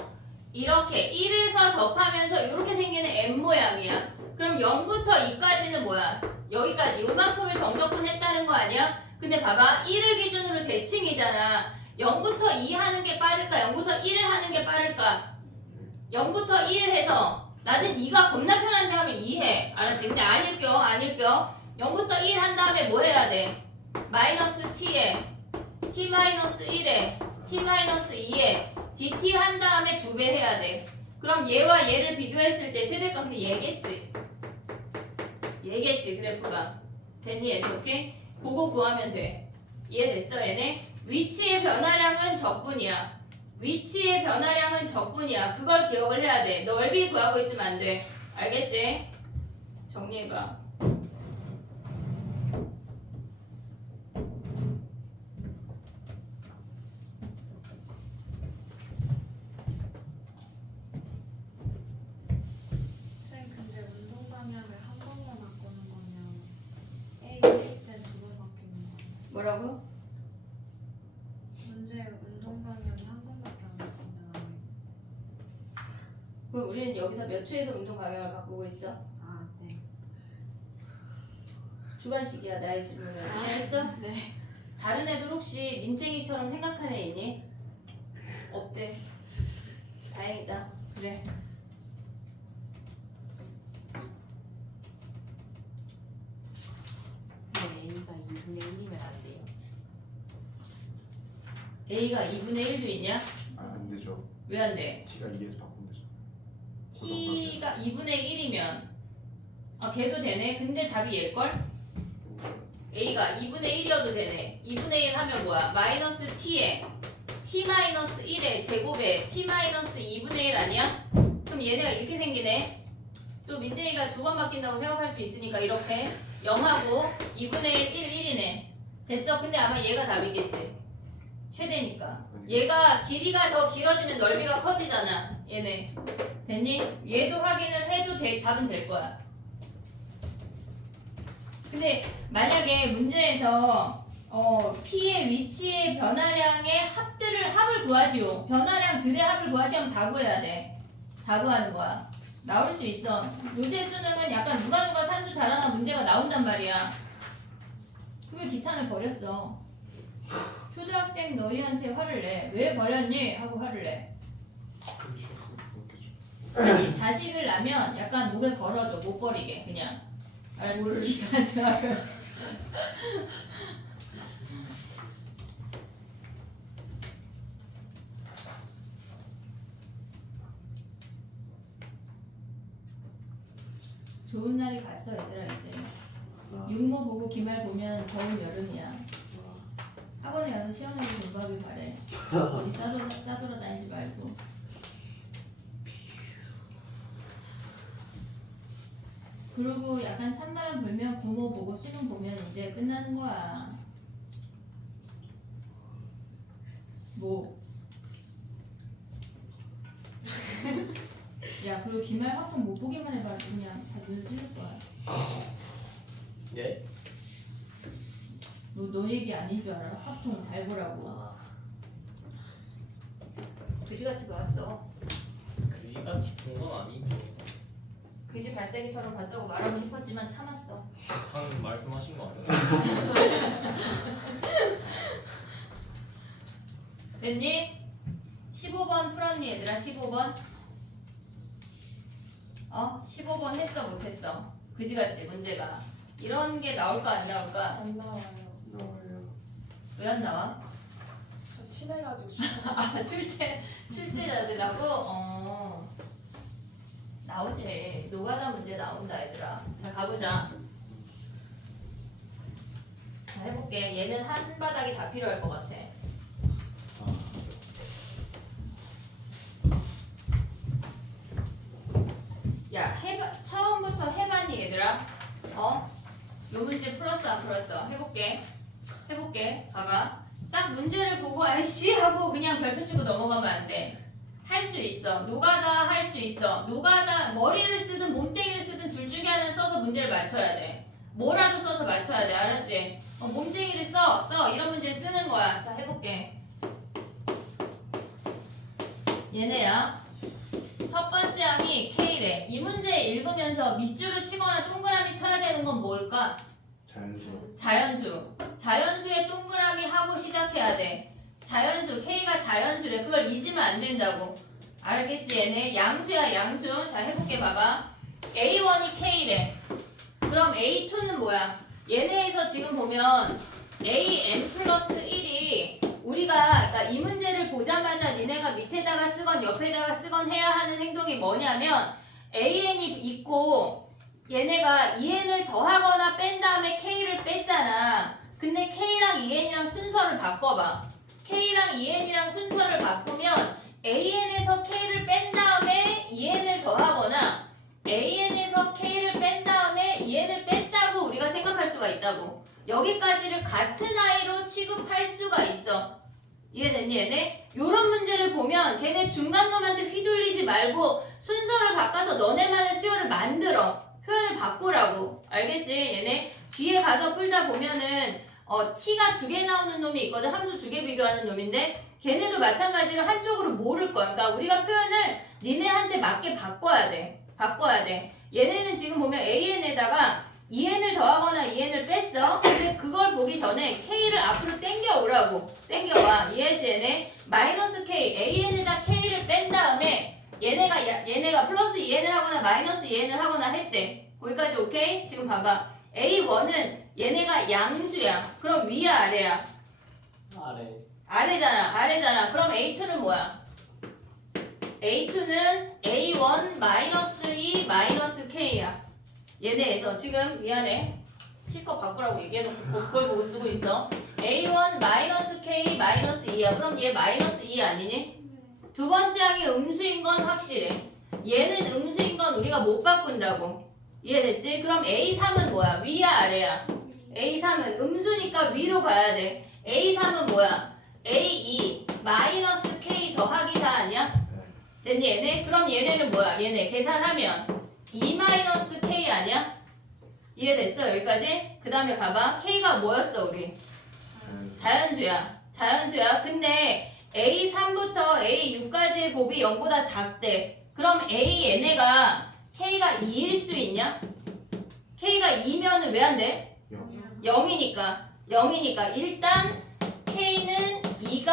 이렇게 1에서 접하면서 이렇게 생기는 M 모양이야. 그럼 0부터 2까지는 뭐야? 여기까지 요만큼을 정적분했다는 거 아니야? 근데 봐봐 1을 기준으로 대칭이잖아. 0부터 2 하는 게 빠를까? 0부터 1 하는 게 빠를까? 0부터 1 해서 나는 2가 겁나 편한데 하면 2 해. 알았지? 근데 안 읽겨. 안 읽겨. 0부터 1 한 다음에 뭐 해야 돼? 마이너스 t에 t 마이너스 1에 t 마이너스 2에 dt 한 다음에 2배 해야 돼. 그럼 얘와 얘를 비교했을 때 최대값 근데 얘겠지. 얘겠지 그래프가. 됐니 얘들 오케이? 그거 구하면 돼. 이해됐어 얘네? 위치의 변화량은 적분이야. 위치의 변화량은 적분이야. 그걸 기억을 해야 돼. 넓이 구하고 있으면 안 돼. 알겠지? 정리해봐. 선생님 근데 운동 방향을 한 번만 바꾸는 거면 A 1일 때 2번 바뀌는 거예요? 뭐라고? 문제 운동 방향이 한 번밖에 안 바뀐다. 그럼 우리는 여기서 몇 초에서 운동 방향을 바꾸고 있어? 아 네. 주관식이야 나의 질문은. 이해했어? 네. 다른 애들 혹시 민땡이처럼 생각하는 애 있니? 없대. 다행이다. 그래. 근데 A가 2분의 1이면 안 돼요. A가 2분의 1도 있냐? 안 되죠. 왜 안 돼? t가 2에서 바꾸면 되죠. T가 2분의 1이면 아 걔도 되네. 근데 답이 얘일걸? A가 2분의 1이어도 되네. 2분의 1 하면 뭐야? 마이너스 T에 T 마이너스 1의 제곱에 T 마이너스 2분의 1 아니야? 그럼 얘네가 이렇게 생기네. 또 민땡이가 2번 바뀐다고 생각할 수 있으니까 이렇게 0하고 2분의 1, 1이네. 됐어? 근데 아마 얘가 답이겠지. 최대니까. 얘가 길이가 더 길어지면 넓이가 커지잖아. 얘네. 됐니? 얘도 확인을 해도 답은 될 거야. 근데 만약에 문제에서 P의 위치의 변화량의 합을 구하시오. 변화량들의 합을 구하시면 다 구해야 돼. 다 구하는 거야. 나올 수 있어. 요새 수능은 약간 누가 산수 잘하나 문제가 나온단 말이야. 그게 기탄을 버렸어. 초등학생 너희한테 화를 내. 왜 버렸니? 하고 화를 내. 아니, 자식을 낳으면 약간 목에 걸어줘. 못 버리게 그냥. 알았지? 기사하지 말고. 좋은 날이 갔어 얘들아 이제. 육모 보고 기말 보면 더운 여름이야. 학원에 가서 시원하게 공부하길 바래. 어디 싸돌아다니지 말고. 그리고 약간 찬바람 불면 구모 보고 수능 보면 이제 끝나는 거야. 뭐? 야, 그리고 기말 확통 못 보기만 해봐. 그냥 다 눈을 찔릴 거야. 예? 너 얘기 아닌 줄 알아? 확통 잘 보라고. 그지같이 나왔어. 그지같이 본 건 아니죠. 그지 발세기처럼 봤다고 말하고 싶었지만 참았어. 방금 말씀하신 거 아니에요? 됐니? 15번 풀었니 얘들아? 15번? 15번 했어 못했어? 그지같지 문제가. 이런 게 나올까 안 나올까? 안 나와요. 나와요. 왜 안 나와? 저 친해가지고 아 출제자들하고? 나오지. 노가다 문제 나온다 얘들아. 자 가보자. 자 해볼게. 얘는 한 바닥이 다 필요할 것 같아. 야 처음부터 해봤니 얘들아? 요 문제 풀었어 안 풀었어? 해볼게. 봐봐. 딱 문제를 보고 아이씨 하고 그냥 별표 치고 넘어가면 안 돼. 할 수 있어. 노가다 할 수 있어. 노가다 머리를 쓰든 몸뚱이를 쓰든 둘 중에 하나는 써서 문제를 맞춰야 돼. 뭐라도 써서 맞춰야 돼. 알았지? 몸뚱이를 써. 이런 문제 쓰는 거야. 자 해볼게. 얘네야. 첫 번째 항이 K래. 이 문제 읽으면서 밑줄을 치거나 동그라미 쳐야 되는 건 뭘까? 자연스러워. 자연수. 자연수에 동그라미 하고 시작해야 돼. 자연수. K가 자연수래. 그걸 잊으면 안 된다고. 알겠지? 얘네 양수야 양수. 자 해볼게 봐봐. A1이 K래. 그럼 A2는 뭐야? 얘네에서 지금 보면 AN 플러스 1이 우리가 그러니까 이 문제를 보자마자 니네가 밑에다가 쓰건 옆에다가 쓰건 해야 하는 행동이 뭐냐면 AN이 있고 얘네가 EN을 더하거나 뺀 다음에 K를 뺐잖아. 근데 K랑 EN이랑 순서를 바꿔봐. K랑 EN이랑 순서를 바꾸면 AN에서 K를 뺀 다음에 EN을 더하거나 AN에서 K를 뺀 다음에 EN을 뺐다고 우리가 생각할 수가 있다고. 여기까지를 같은 아이로 취급할 수가 있어. 이해됐니 얘네? 요런 문제를 보면 걔네 중간놈한테 휘둘리지 말고 순서를 바꿔서 너네만의 수요를 만들어. 표현을 바꾸라고. 알겠지? 얘네 뒤에 가서 풀다 보면은 t가 2개 나오는 놈이 있거든. 함수 2개 비교하는 놈인데 걔네도 마찬가지로 한쪽으로 모를 거야. 그러니까 우리가 표현을 니네한테 맞게 바꿔야 돼. 얘네는 지금 보면 AN에다가 EN을 더하거나 EN을 뺐어. 근데 그걸 보기 전에 K를 앞으로 당겨오라고. 당겨와. 이해했지 얘네? 마이너스 K, AN에다 K를 뺀 다음에 얘네가 플러스 EN을 하거나 마이너스 EN을 하거나 했대. 거기까지 오케이? 지금 봐봐. A1은 얘네가 양수야. 그럼 위야 아래야? 아래잖아. 그럼 A2는 뭐야? A2는 A1 마이너스 2 마이너스 K야. 얘네에서 지금 미안해. 실컷 바꾸라고 얘기해놓고 그걸 보고 쓰고 있어. A1 마이너스 K 마이너스 2야. 그럼 얘 마이너스 2 아니니? 두 번째 항이 음수인 건 확실해. 얘는 음수인 건 우리가 못 바꾼다고. 이해됐지? 그럼 A3은 뭐야? 위야 아래야? A3은 음수니까 위로 가야 돼. A3은 뭐야? A2 마이너스 K 더하기 4 아니야? 됐니 얘네? 그럼 얘네는 뭐야? 얘네 계산하면 2 마이너스 K 아니야? 이해됐어 여기까지? 그 다음에 봐봐. K가 뭐였어 우리? 자연수야. 근데 A3부터 A6까지의 곱이 0보다 작대. 그럼 A 얘네가 K가 2일 수 있냐? K가 2면은 왜 안 돼? 0이니까 일단 K는 2가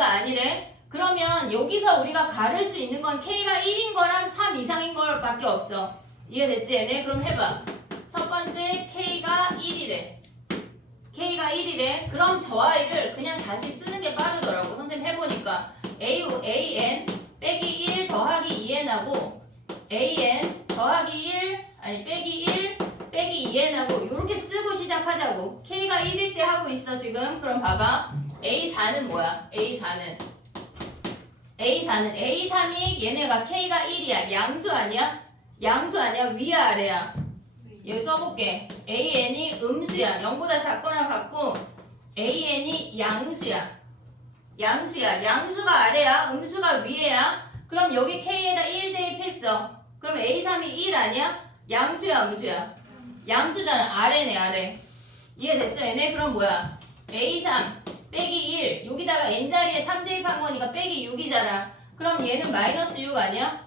아니래. 그러면 여기서 우리가 가를 수 있는 건 K가 1인 거랑 3 이상인 거밖에 없어. 이해됐지 얘네? 그럼 해봐. 첫 번째 K가 1이래. 그럼 저 아이를 그냥 다시 쓰는 게 빠르더라고. 선생님 해보니까 AN 빼기 1 더하기 2N하고 AN 더하기 1 아니 빼기 1 빼기 2N하고 이렇게 쓰고 시작하자고. K가 1일 때 하고 있어 지금. 그럼 봐봐. A4는 뭐야? A3이 얘네가 K가 1이야. 양수 아니야? 양수 아니야? 위야 아래야? 여기 써볼게. AN이 음수야. 0보다 작거나 같고 AN이 양수야. 양수야. 양수가 아래야. 음수가 위에야. 그럼 여기 K에다 1 대입했어. 그럼 A3이 1 아니야? 양수야 음수야? 양수잖아. 아래네 아래. 이해됐어 얘네? 그럼 뭐야? A3 빼기 1 여기다가 N자리에 3 대입한 거니까 빼기 6이잖아. 그럼 얘는 마이너스 6 아니야?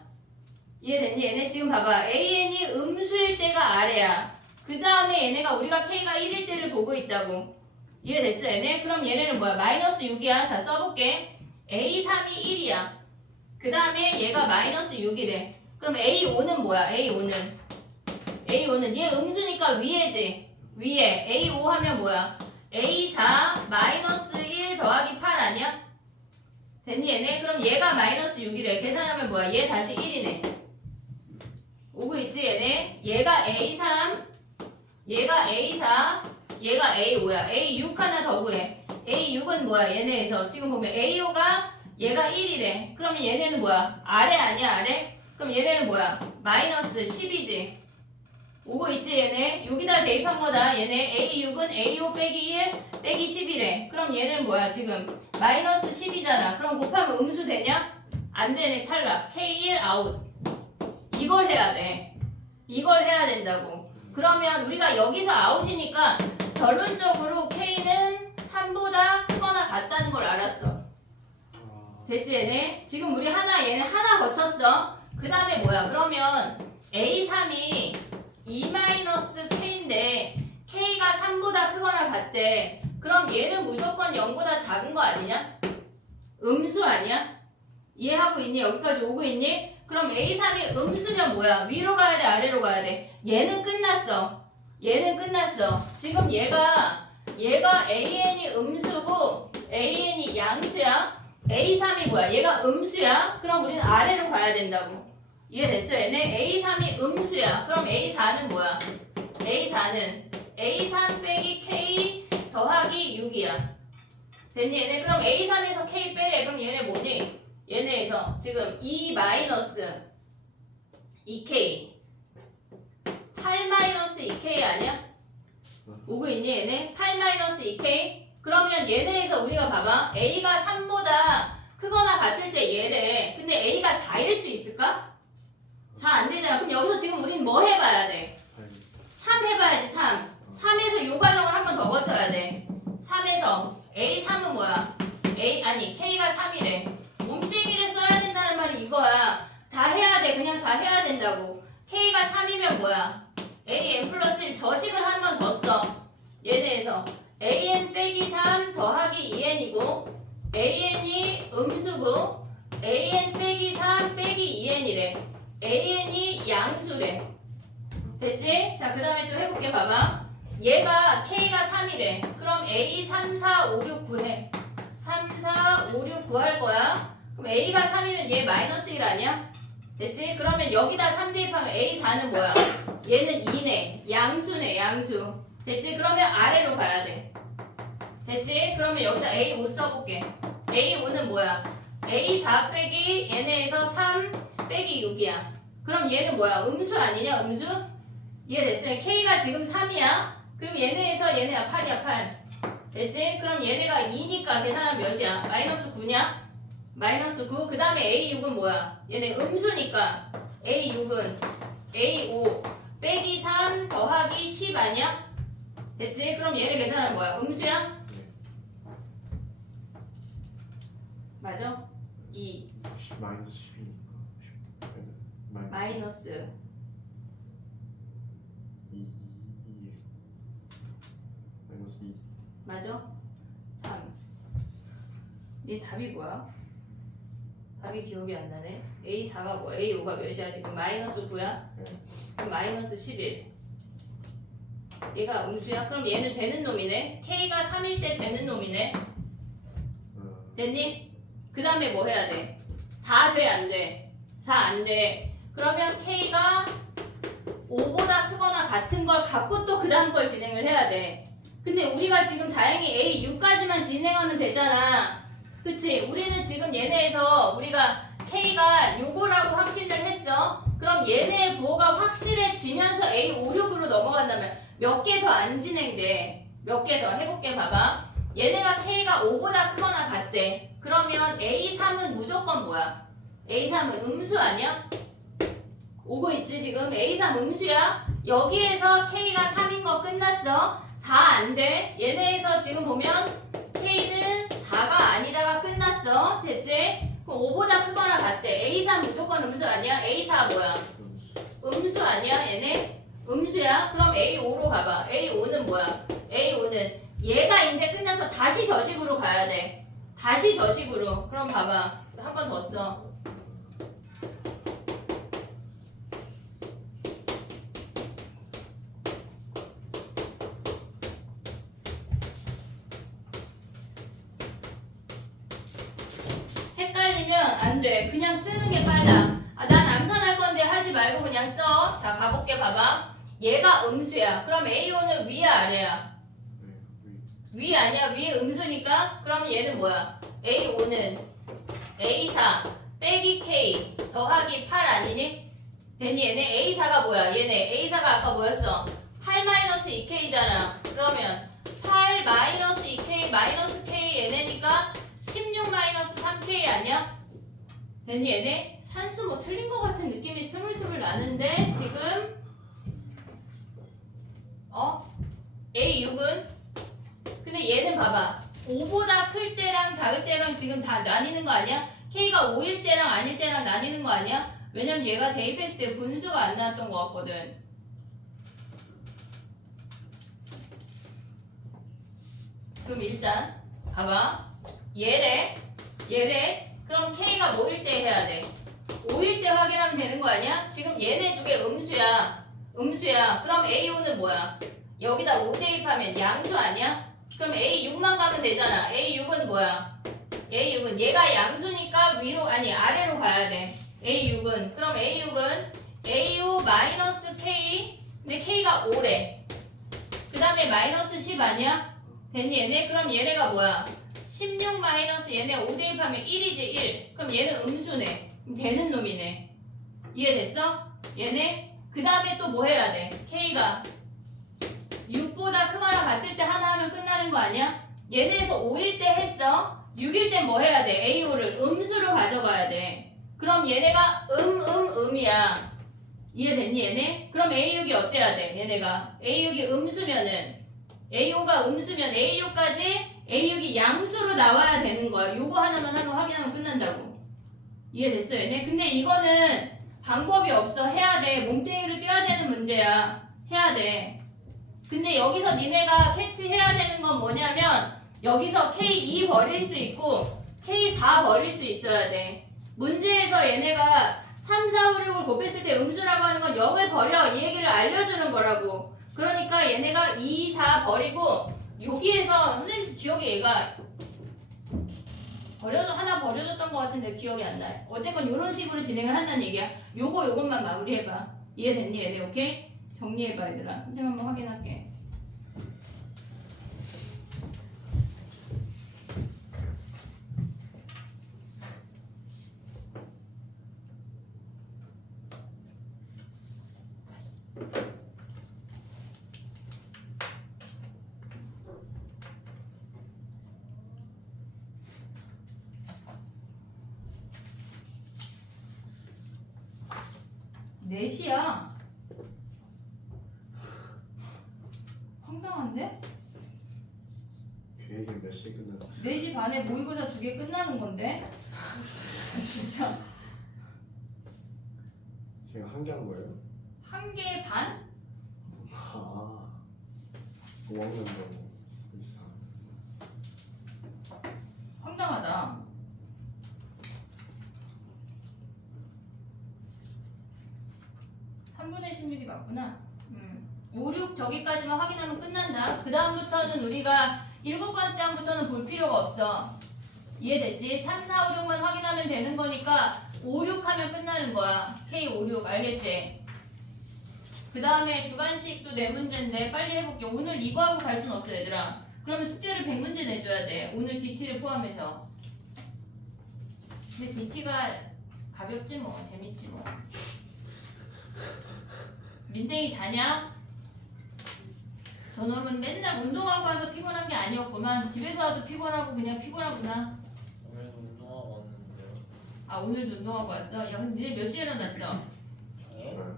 이해됐니? 얘네 지금 봐봐. AN이 음수일 때가 아래야. 그 다음에 얘네가 우리가 K가 1일 때를 보고 있다고. 이해됐어 얘네? 그럼 얘네는 뭐야? 마이너스 6이야. 자 써볼게. A3이 1이야. 그 다음에 얘가 마이너스 6이래. 그럼 A5는 뭐야? A5는 얘 음수니까 위에지. 위에 A5 하면 뭐야? A4 마이너스 1 더하기 8 아니야? 됐니 얘네? 그럼 얘가 마이너스 6이래. 계산하면 뭐야? 얘 다시 1이네. 오고 있지 얘네? 얘가 A3 얘가 A4 얘가 A5야. A6 하나 더 구해. A6은 뭐야? 얘네에서 지금 보면 A5가 얘가 1이래. 그러면 얘네는 뭐야? 아래 아니야 아래? 그럼 얘네는 뭐야? 마이너스 10이지. 오고 있지 얘네? 여기다 대입한 거다. 얘네 A6은 A5 빼기 1 빼기 10이래. 그럼 얘는 뭐야 지금? 마이너스 10이잖아. 그럼 곱하면 음수 되냐? 안 되네. 탈락. K1 아웃. 이걸 해야 돼. 이걸 해야 된다고. 그러면 우리가 여기서 아웃이니까 결론적으로 K는 3보다 크거나 같다는 걸 알았어. 됐지 얘네? 지금 우리 얘네 하나 거쳤어. 그 다음에 뭐야? 그러면 A3이 2-K인데 K가 3보다 크거나 같대. 그럼 얘는 무조건 0보다 작은 거 아니냐? 음수 아니야? 이해하고 있니? 여기까지 오고 있니? 그럼 A3이 음수면 뭐야? 위로 가야 돼? 아래로 가야 돼? 얘는 끝났어. 얘는 끝났어. 지금 얘가 AN이 음수고 AN이 양수야. A3이 뭐야? 얘가 음수야. 그럼 우리는 아래로 가야 된다고. 이해됐어 얘네? A3이 음수야. 그럼 A4는 뭐야? A4는 A3 빼기 K 더하기 6이야. 됐니 얘네? 그럼 A3에서 K 빼래. 그럼 얘네 뭐니? 얘네에서 지금 2 마이너스 2K 8 마이너스 2K 아니야? 오고 있니 얘네? 8 마이너스 2K 그러면 얘네에서 우리가 봐봐. A가 3보다 크거나 같을 때 얘래. 근데 A가 4일 수 있을까? 4 안 되잖아. 그럼 여기서 지금 우린 뭐 해봐야 돼? 3 해봐야지 3. 3에서 요 과정을 한 번 더 거쳐야 돼. 3에서 A3은 뭐야? K가 3이래. 몸뚱이를 써야 된다는 말이 이거야. 다 해야 돼. 그냥 다 해야 된다고. K가 3이면 뭐야? AN 플러스 1 저식을 한 번 더 써. 얘네에서 AN 빼기 3 더하기 2N이고 AN이 음수고 AN 빼기 3 빼기 2N이래. AN이 양수래. 됐지? 자, 그 다음에 또 해볼게. 봐봐. 얘가 K가 3이래. 그럼 A 3, 4, 5, 6, 9 해. 3, 4, 5, 6, 9 할 거야. 그럼 A가 3이면 얘 마이너스 1 아니야? 됐지? 그러면 여기다 3 대입하면 A4는 뭐야? 얘는 2네. 양수네, 양수. 됐지? 그러면 아래로 가야 돼. 됐지? 그러면 여기다 A5 써볼게. A5는 뭐야? A4 빼기 얘네에서 3 빼기 6이야. 그럼 얘는 뭐야? 음수 아니냐? 음수? 이해됐어요? K가 지금 3이야. 그리고 얘네에서 얘네가 8이야, 8. 됐지? 그럼 얘네가 2니까 계산하면 몇이야? 마이너스 9냐? 마이너스 9. 그 다음에 A6은 뭐야? 얘네 음수니까 A6은 A5 빼기 3 더하기 10 아니야? 됐지? 그럼 얘네 계산하면 뭐야? 음수야? 맞아? 2 마이너스 10이니까 마이너스 2 마이너스 2 맞아? 3. 네 답이 뭐야? 답이 기억이 안 나네. A4가 뭐야? A5가 몇이야? 지금 마이너스 9야? 네. 그럼 마이너스 11. 얘가 음수야? 그럼 얘는 되는 놈이네? K가 3일 때 되는 놈이네? 됐니? 그 다음에 뭐 해야 돼? 4 돼? 안 돼? 4 안 돼. 그러면 K가 5보다 크거나 같은 걸 갖고 또 그 다음 걸 진행을 해야 돼. 근데 우리가 지금 다행히 A6까지만 진행하면 되잖아. 그치? 우리는 지금 얘네에서 우리가 K가 요거라고 확신을 했어. 그럼 그럼 얘네의 부호가 확실해지면서 A56으로 넘어간다면 몇 개 더 안 진행돼. 몇 개 더 해볼게. 봐봐. 얘네가 K가 5보다 크거나 같대. 그러면 A3은 무조건 뭐야? A3은 음수 아니야? 오고 있지 지금? A3 음수야. 여기에서 K가 3인 거 끝났어. 4 안 돼. 얘네에서 지금 보면 K는 4가 아니다가 끝났어. 됐지? 그럼 5보다 크거나 같대. A3 무조건 음수 아니야? A4 뭐야? 음수 아니야? 얘네? 음수야? 그럼 A5로 가봐. A5는 뭐야? A5는 얘가 이제 끝나서 다시 저식으로 가야 돼. 다시 저식으로. 그럼 봐봐. 한 번 더 써. 헷갈리면 안 돼. 그냥 쓰는 게 빨라. 아, 난 암산할 건데 하지 말고 그냥 써. 자, 가볼게. 봐봐. 얘가 음수야. 그럼 A5는 위야, 아래야? 위 아니야? 위 음수니까? 그럼 얘는 뭐야? A5는 A4 빼기 K 더하기 8 아니니? 됐니? 얘네 A4가 뭐야? 얘네 A4가 아까 뭐였어? 8-2K잖아. 그러면 8-2K 마이너스 K 얘네니까 16-3K 아니야? 됐니? 얘네 산수 뭐 틀린 것 같은 느낌이 스물스물 나는데 지금 A6은 근데 얘는 봐봐 5보다 클 때랑 작을 때랑 지금 다 나뉘는 거 아니야? K가 5일 때랑 아닐 때랑 나뉘는 거 아니야? 왜냐면 얘가 대입했을 때 분수가 안 나왔던 것 같거든. 그럼 일단 봐봐 얘래 그럼 K가 뭐일 때 해야 돼? 5일 때 확인하면 되는 거 아니야? 지금 얘네 두 개 음수야 그럼 A5는 뭐야? 여기다 5 대입하면 양수 아니야? 그럼 A6만 가면 되잖아. A6은 뭐야? A6은 얘가 양수니까 위로 아니 아래로 가야 돼. A6은 그럼 A6은 A5 마이너스 K 근데 K가 5래. 그 다음에 마이너스 10 아니야? 됐니 얘네? 그럼 얘네가 뭐야? 16 마이너스 얘네 5 대입하면 1이지 1. 그럼 얘는 음수네. 그럼 되는 놈이네. 이해됐어? 얘네? 그 다음에 또 뭐 해야 돼? K가 6보다 크거나 같을 때 하나 하면 끝나는 거 아니야? 얘네에서 5일 때 했어. 6일 때 뭐 해야 돼? A5를 음수로 가져가야 돼. 그럼 얘네가 음이야. 이해됐니 얘네? 그럼 A6이 어때야 돼? 얘네가 A6이 음수면은 A5가 음수면 A6이 양수로 나와야 되는 거야. 요거 하나만 하면 확인하면 끝난다고. 이해됐어 얘네? 근데 이거는 방법이 없어. 해야 돼. 몸뚱이를 떼야 되는 문제야. 해야 돼. 근데 여기서 니네가 캐치해야 되는 건 뭐냐면 여기서 K2 버릴 수 있고 K4 버릴 수 있어야 돼. 문제에서 얘네가 3, 4, 5, 6을 곱했을 때 음수라고 하는 건 0을 버려. 이 얘기를 알려주는 거라고. 그러니까 얘네가 2, 4 버리고 여기에서 선생님 기억에 얘가 하나 버려줬던 것 같은데 기억이 안 나요. 어쨌건 이런 식으로 진행을 한다는 얘기야. 요것만 마무리해봐. 이해됐니 얘네? 오케이? 정리해봐 얘들아. 선생님 한번 확인할게. 넷이야. 황당한데? 계획이 몇 시에 끝나? 4시 반에 모의고사 2개 끝나는 건데? 진짜 제가 한 개 한 거예요? 1개 반? 아 5학년도 황당하다. 3분의 16이 맞구나. 5, 6 저기까지만 확인하면 끝난다. 그 다음부터는 우리가 7번째부터는 볼 필요가 없어. 이해됐지? 3, 4, 5, 6만 확인하면 되는 거니까 5, 6 하면 끝나는 거야. K 5, 6 알겠지? 그 다음에 주관식도 4문제인데 빨리 해볼게. 오늘 이거 하고 갈 순 없어 얘들아. 그러면 숙제를 100문제 내줘야 돼. 오늘 DT를 포함해서. 근데 DT가 가볍지 뭐. 재밌지 뭐. 민땡이 자냐? 저놈은 맨날 운동하고 와서 피곤한 게 아니었구만. 집에서 와도 피곤하고 그냥 피곤하구나. 오늘도 운동하고 왔는데요. 아 오늘도 운동하고 왔어? 야 근데 니네 몇 시에 일어났어? 저요? 싫어요?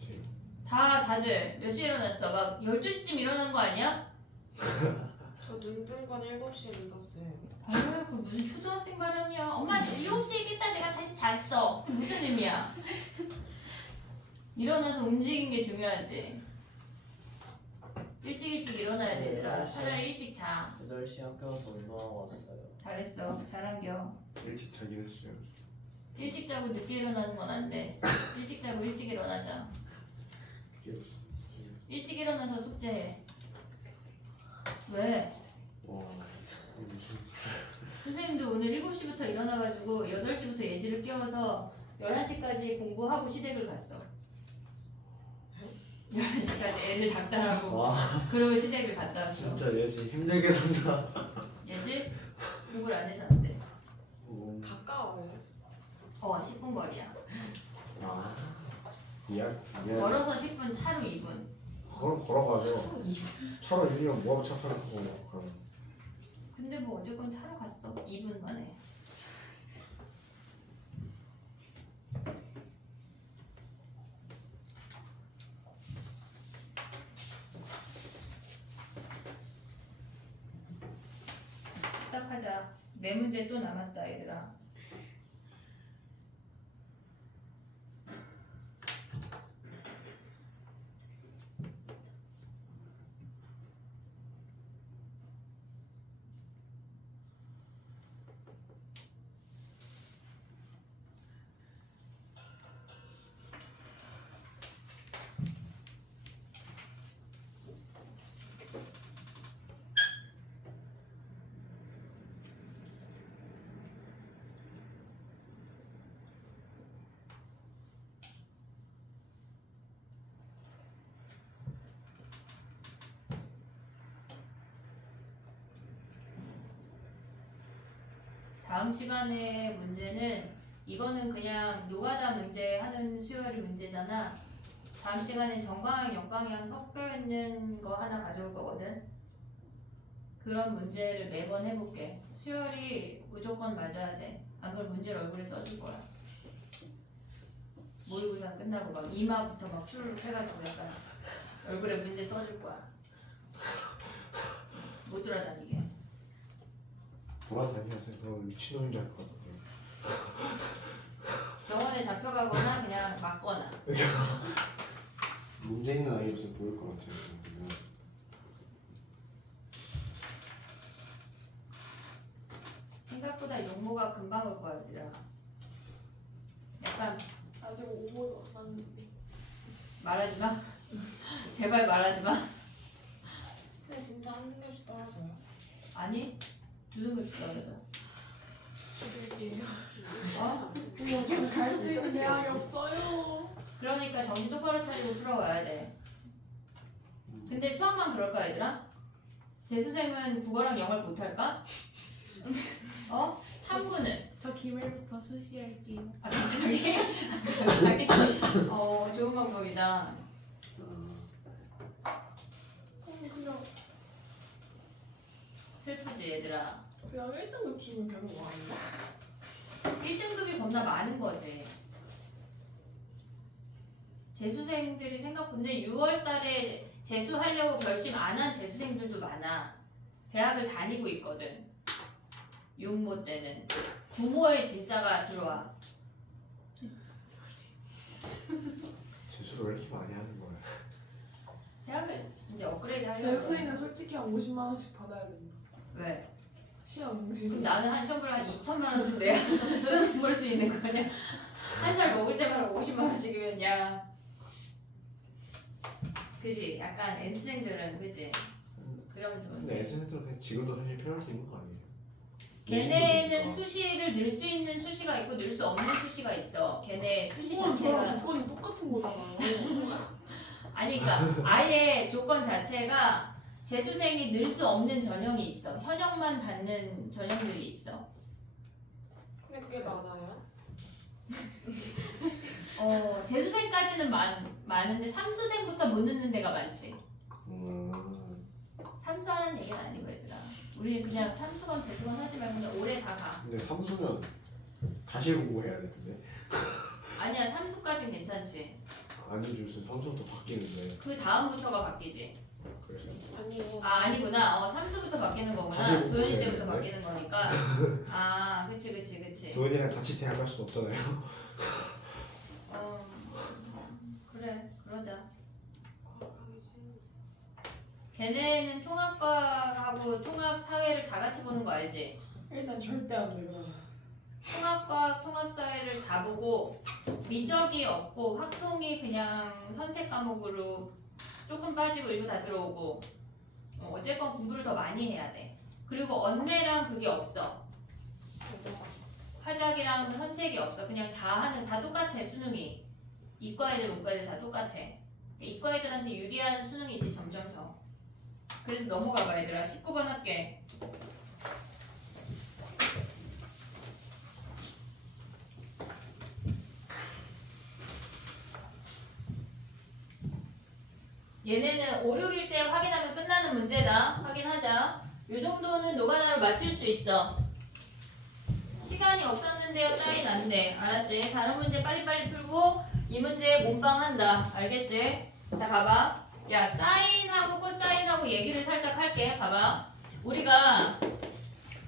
지금 다들 몇 시에 일어났어? 막 12시쯤 일어나는 거 아니야? 저 눈 뜬 건 7시에 눈 떴어요. 아유 그 무슨 초등학생 발언이야. 엄마 7시에 깼다 내가 다시 잤어. 그게 무슨 의미야? 일어나서 움직이는 게 중요하지. 일찍 일어나야 돼 얘들아. 차라리 일찍 자. 8시 학교 와서 운동하고 왔어요. 잘했어. 잘한겨. 일찍 자긴 했어요. 일찍 자고 늦게 일어나는 건 안 돼. 일찍 자고 일찍 일어나자. 깨웠어. 일찍 일어나서 숙제해. 왜? 와. 선생님도 오늘 7시부터 일어나가지고 8시부터 예지를 깨워서 11시까지 공부하고 시댁을 갔어. 11시까지 애를 닥달하고 와 그러고 시댁을 갔다 왔어. 진짜 얘지 힘들게 산다. 예지? 공부를 안 해서 안 돼. 가까워요. 10분 거리야. 아. 미안. 걸어서 10분, 차로 2분. 걸어가죠. 차로 1년 뭐하고 차 타고 가면. 근데 뭐 어쨌건 차로 갔어. 2분 만에. 부탁하자. 네 문제 또 남았다 얘들아. 다음 시간에 문제는 이거는 그냥 노가다 문제 하는 수요일 문제잖아. 다음 시간엔 정방향, 역방향 섞여 있는 거 하나 가져올 거거든. 그런 문제를 매번 해볼게. 수요일이 무조건 맞아야 돼. 안 그럼 문제를 얼굴에 써줄 거야. 모의고사 끝나고 막 이마부터 막 추르륵 해가지고 약간 얼굴에 문제 써줄 거야. 못 돌아다니게. 돌아다니면서 그런 미친놈인 줄 알 것 같아. 병원에 잡혀가거나 그냥 맞거나. 문제 있는 아이로서 보일 것 같아요. 생각보다 용모가 금방 올 거야 얘들아. 약간 아직 5분 남았는데. 말하지 마. 제발 말하지 마. 근데 진짜 한 등급씩 떨어져요. 아니 두 등급씩 떨어져. 저들끼리. 어? 어머, 저는 갈 수 있는 대학이 없어요. 그러니까 정신 똑바로 차리고 풀어와야 돼. 근데 수학만 그럴까 얘들아? 재수생은 국어랑 영어를 못할까? 어? 탐구는? 저 기말부터 수시할게요. 아 갑자기? 갑자기? 좋은 방법이다. 그냥 슬프지 얘들아. 1등급 주면 되는 거 아닌가? 1등급이 겁나 많은 거지. 재수생들이 생각보다 6월 달에 재수하려고 결심 안 한 재수생들도 많아. 대학을 다니고 있거든. 6모 때는. 9모에 진짜가 들어와. 재수를 왜 이렇게 많이 하는 거야? 대학을 이제 업그레이드 하려고. 재수이는 솔직히 한 50만 원씩 받아야 된다. 왜? 시험 그럼 응시. 나는 한 시험을 한 2천만 원쯤 내야 수능 볼 수 있는 거냐? 한 살 먹을 때마다 50만 원씩이면 야. 그지? 약간 N수생들은 그지? 그러면 근데 좋은데. 애들은 그냥 지금도 사실 편하게 있는 거 아니에요? 걔네는 수시를 늘 수 있는 수시가 있고 늘 수 없는 수시가 있어. 걔네 수시 그건 저랑 자체가 조건이 똑같은 거잖아요. 아니 그러니까 아예 조건 자체가 재수생이 늘 수 없는 전형이 있어. 현역만 받는 전형들이 있어. 근데 그게 많아요? 재수생까지는 많은데 삼수생부터 못 넣는 데가 많지. 삼수하라는 얘기는 아니고 얘들아. 우리 그냥 삼수건 재수건 하지 말고 그냥 올해 다 가. 근데 삼수면 다시 공부해야 되는데. 아니야, 삼수까지는 괜찮지. 아니죠, 요새 삼수부터 바뀌는데. 그 다음부터가 바뀌지. 그래서 아니요. 아, 아니구나. 삼수부터 바뀌는 거구나. 다시 공부해야 도현이 때부터 되는데. 바뀌는 거니까. 아, 그치. 도현이랑 같이 대학 갈 순 없잖아요. 그래, 그러자. 과학하기 싫은. 걔네는 통합과하고 통합사회를 다 같이 보는 거 알지? 일단 절대 안 돼, 그러면. 통합과 통합사회를 다 보고 미적이 없고 확통이 그냥 선택 과목으로 조금 빠지고 일부 다 들어오고 어쨌건 공부를 더 많이 해야 돼. 그리고 언매랑 그게 없어. 화작이랑 선택이 없어. 그냥 다 똑같아. 수능이. 이과 애들 문과 애들 다 똑같아. 이과 애들한테 유리한 수능이 이제 점점 더. 그래서 넘어가봐 얘들아. 19번 할게. 얘네는 5, 6일 때 확인하면 끝나는 문제다. 확인하자. 요 정도는 노가다로 맞출 수 있어. 시간이 없었는데요. 따윈 안 돼. 알았지? 다른 문제 빨리빨리 풀고 이 문제 몸빵한다. 알겠지? 자, 봐봐. 야, 사인하고 코사인하고 얘기를 살짝 할게. 봐봐. 우리가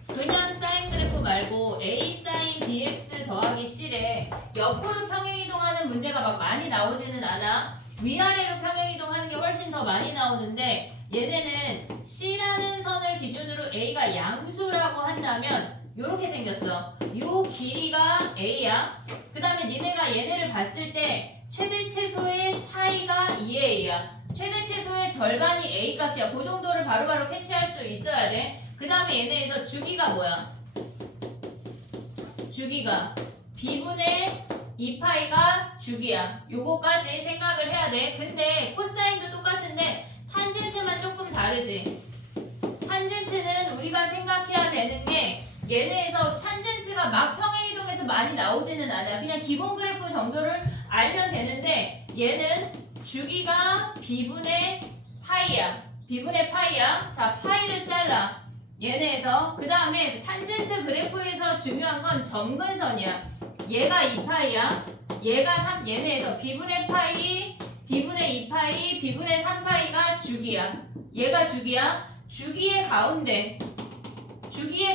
그냥 사인 그래프 말고 A 사인 BX 더하기 C래 옆으로 평행이동하는 문제가 막 많이 나오지는 않아. 위아래로 평행이동하는 게 훨씬 더 많이 나오는데 얘네는 C라는 선을 기준으로 A가 양수라고 한다면 요렇게 생겼어. 요 길이가 A야. 그 다음에 니네가 얘네를 봤을 때 최대 최소의 차이가 2A야. 최대 최소의 절반이 A 값이야. 그 정도를 바로바로 캐치할 수 있어야 돼. 그 다음에 얘네에서 주기가 뭐야? 주기가 B분의 2파이가 주기야. 요거까지 생각을 해야 돼. 근데 코사인도 똑같은데 탄젠트만 조금 다르지. 탄젠트는 우리가 생각해야 되는 게 얘네에서 탄젠트가 막 평행이동해서 많이 나오지는 않아. 그냥 기본 그래프 정도를 알면 되는데 얘는 주기가 B분의 파이야. B분의 파이야. 자, 파이를 잘라. 얘네에서 그 다음에 탄젠트 그래프에서 중요한 건 점근선이야. 얘가 2파이야. 얘가 3, 얘네에서 B분의 파이, B분의 2파이, B분의 3파이가 주기야. 얘가 주기야. 주기의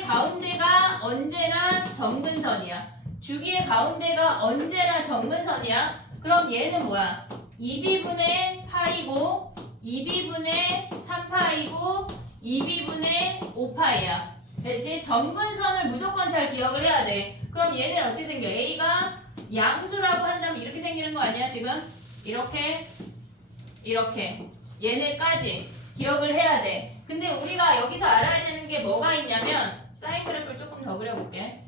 가운데가 언제나 점근선이야. 주기의 가운데가 언제나 점근선이야. 그럼 얘는 뭐야? 2B분의 파이고 2B분의 3파이고 2B분의 5파이야. 됐지? 점근선을 무조건 잘 기억을 해야 돼. 그럼 얘는 어떻게 생겨? A가 양수라고 한다면 이렇게 생기는 거 아니야 지금? 이렇게 얘네까지 기억을 해야 돼. 근데 우리가 여기서 알아야 되는 게 뭐가 있냐면 사인 그래프를 조금 더 그려볼게.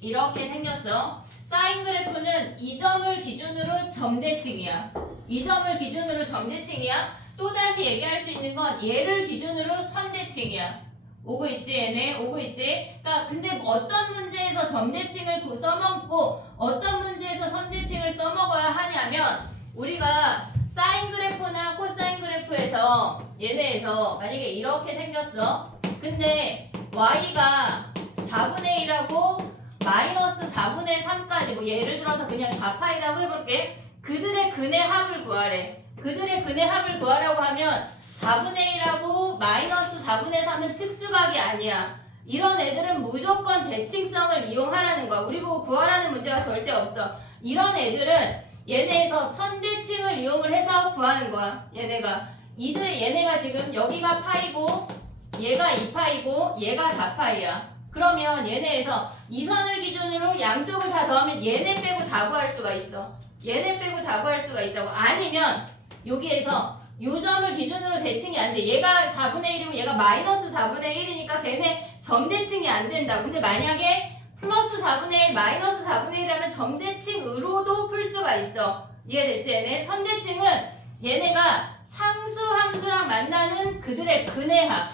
이렇게 생겼어. 사인 그래프는 이 점을 기준으로 점대칭이야. 이 점을 기준으로 점대칭이야. 또다시 얘기할 수 있는 건 얘를 기준으로 선대칭이야. 오고 있지 얘네? 오고 있지? 그러니까 근데 어떤 문제에서 점대칭을 써먹고 어떤 문제에서 선대칭을 써먹어야 하냐면 우리가 사인 그래프나 코사인 그래프에서 얘네에서 만약에 이렇게 생겼어. 근데 y가 4분의 1하고 마이너스 4분의 3까지 뭐 예를 들어서 그냥 4파이라고 해볼게. 그들의 근의 합을 구하래. 그들의 근의 합을 구하라고 하면 4분의 1하고 마이너스 4분의 3은 특수각이 아니야. 이런 애들은 무조건 대칭성을 이용하라는 거야. 우리 보고 구하라는 문제가 절대 없어. 이런 애들은 얘네에서 선대칭을 이용을 해서 구하는 거야. 얘네가 지금 여기가 파이고 얘가 2파이고 얘가 4파이야. 그러면 얘네에서 이 선을 기준으로 양쪽을 다 더하면 얘네 빼고 다 구할 수가 있어. 얘네 빼고 다 구할 수가 있다고. 아니면 여기에서 요 점을 기준으로 대칭이 안 돼. 얘가 4분의 1이고 얘가 마이너스 4분의 1이니까 걔네 점대칭이 안 된다고. 근데 만약에 플러스 4분의 1, 마이너스 4분의 1이라면 점대칭으로도 풀 수가 있어. 이해됐지? 얘네 선대칭은 얘네가 상수함수랑 만나는 그들의 근의 합.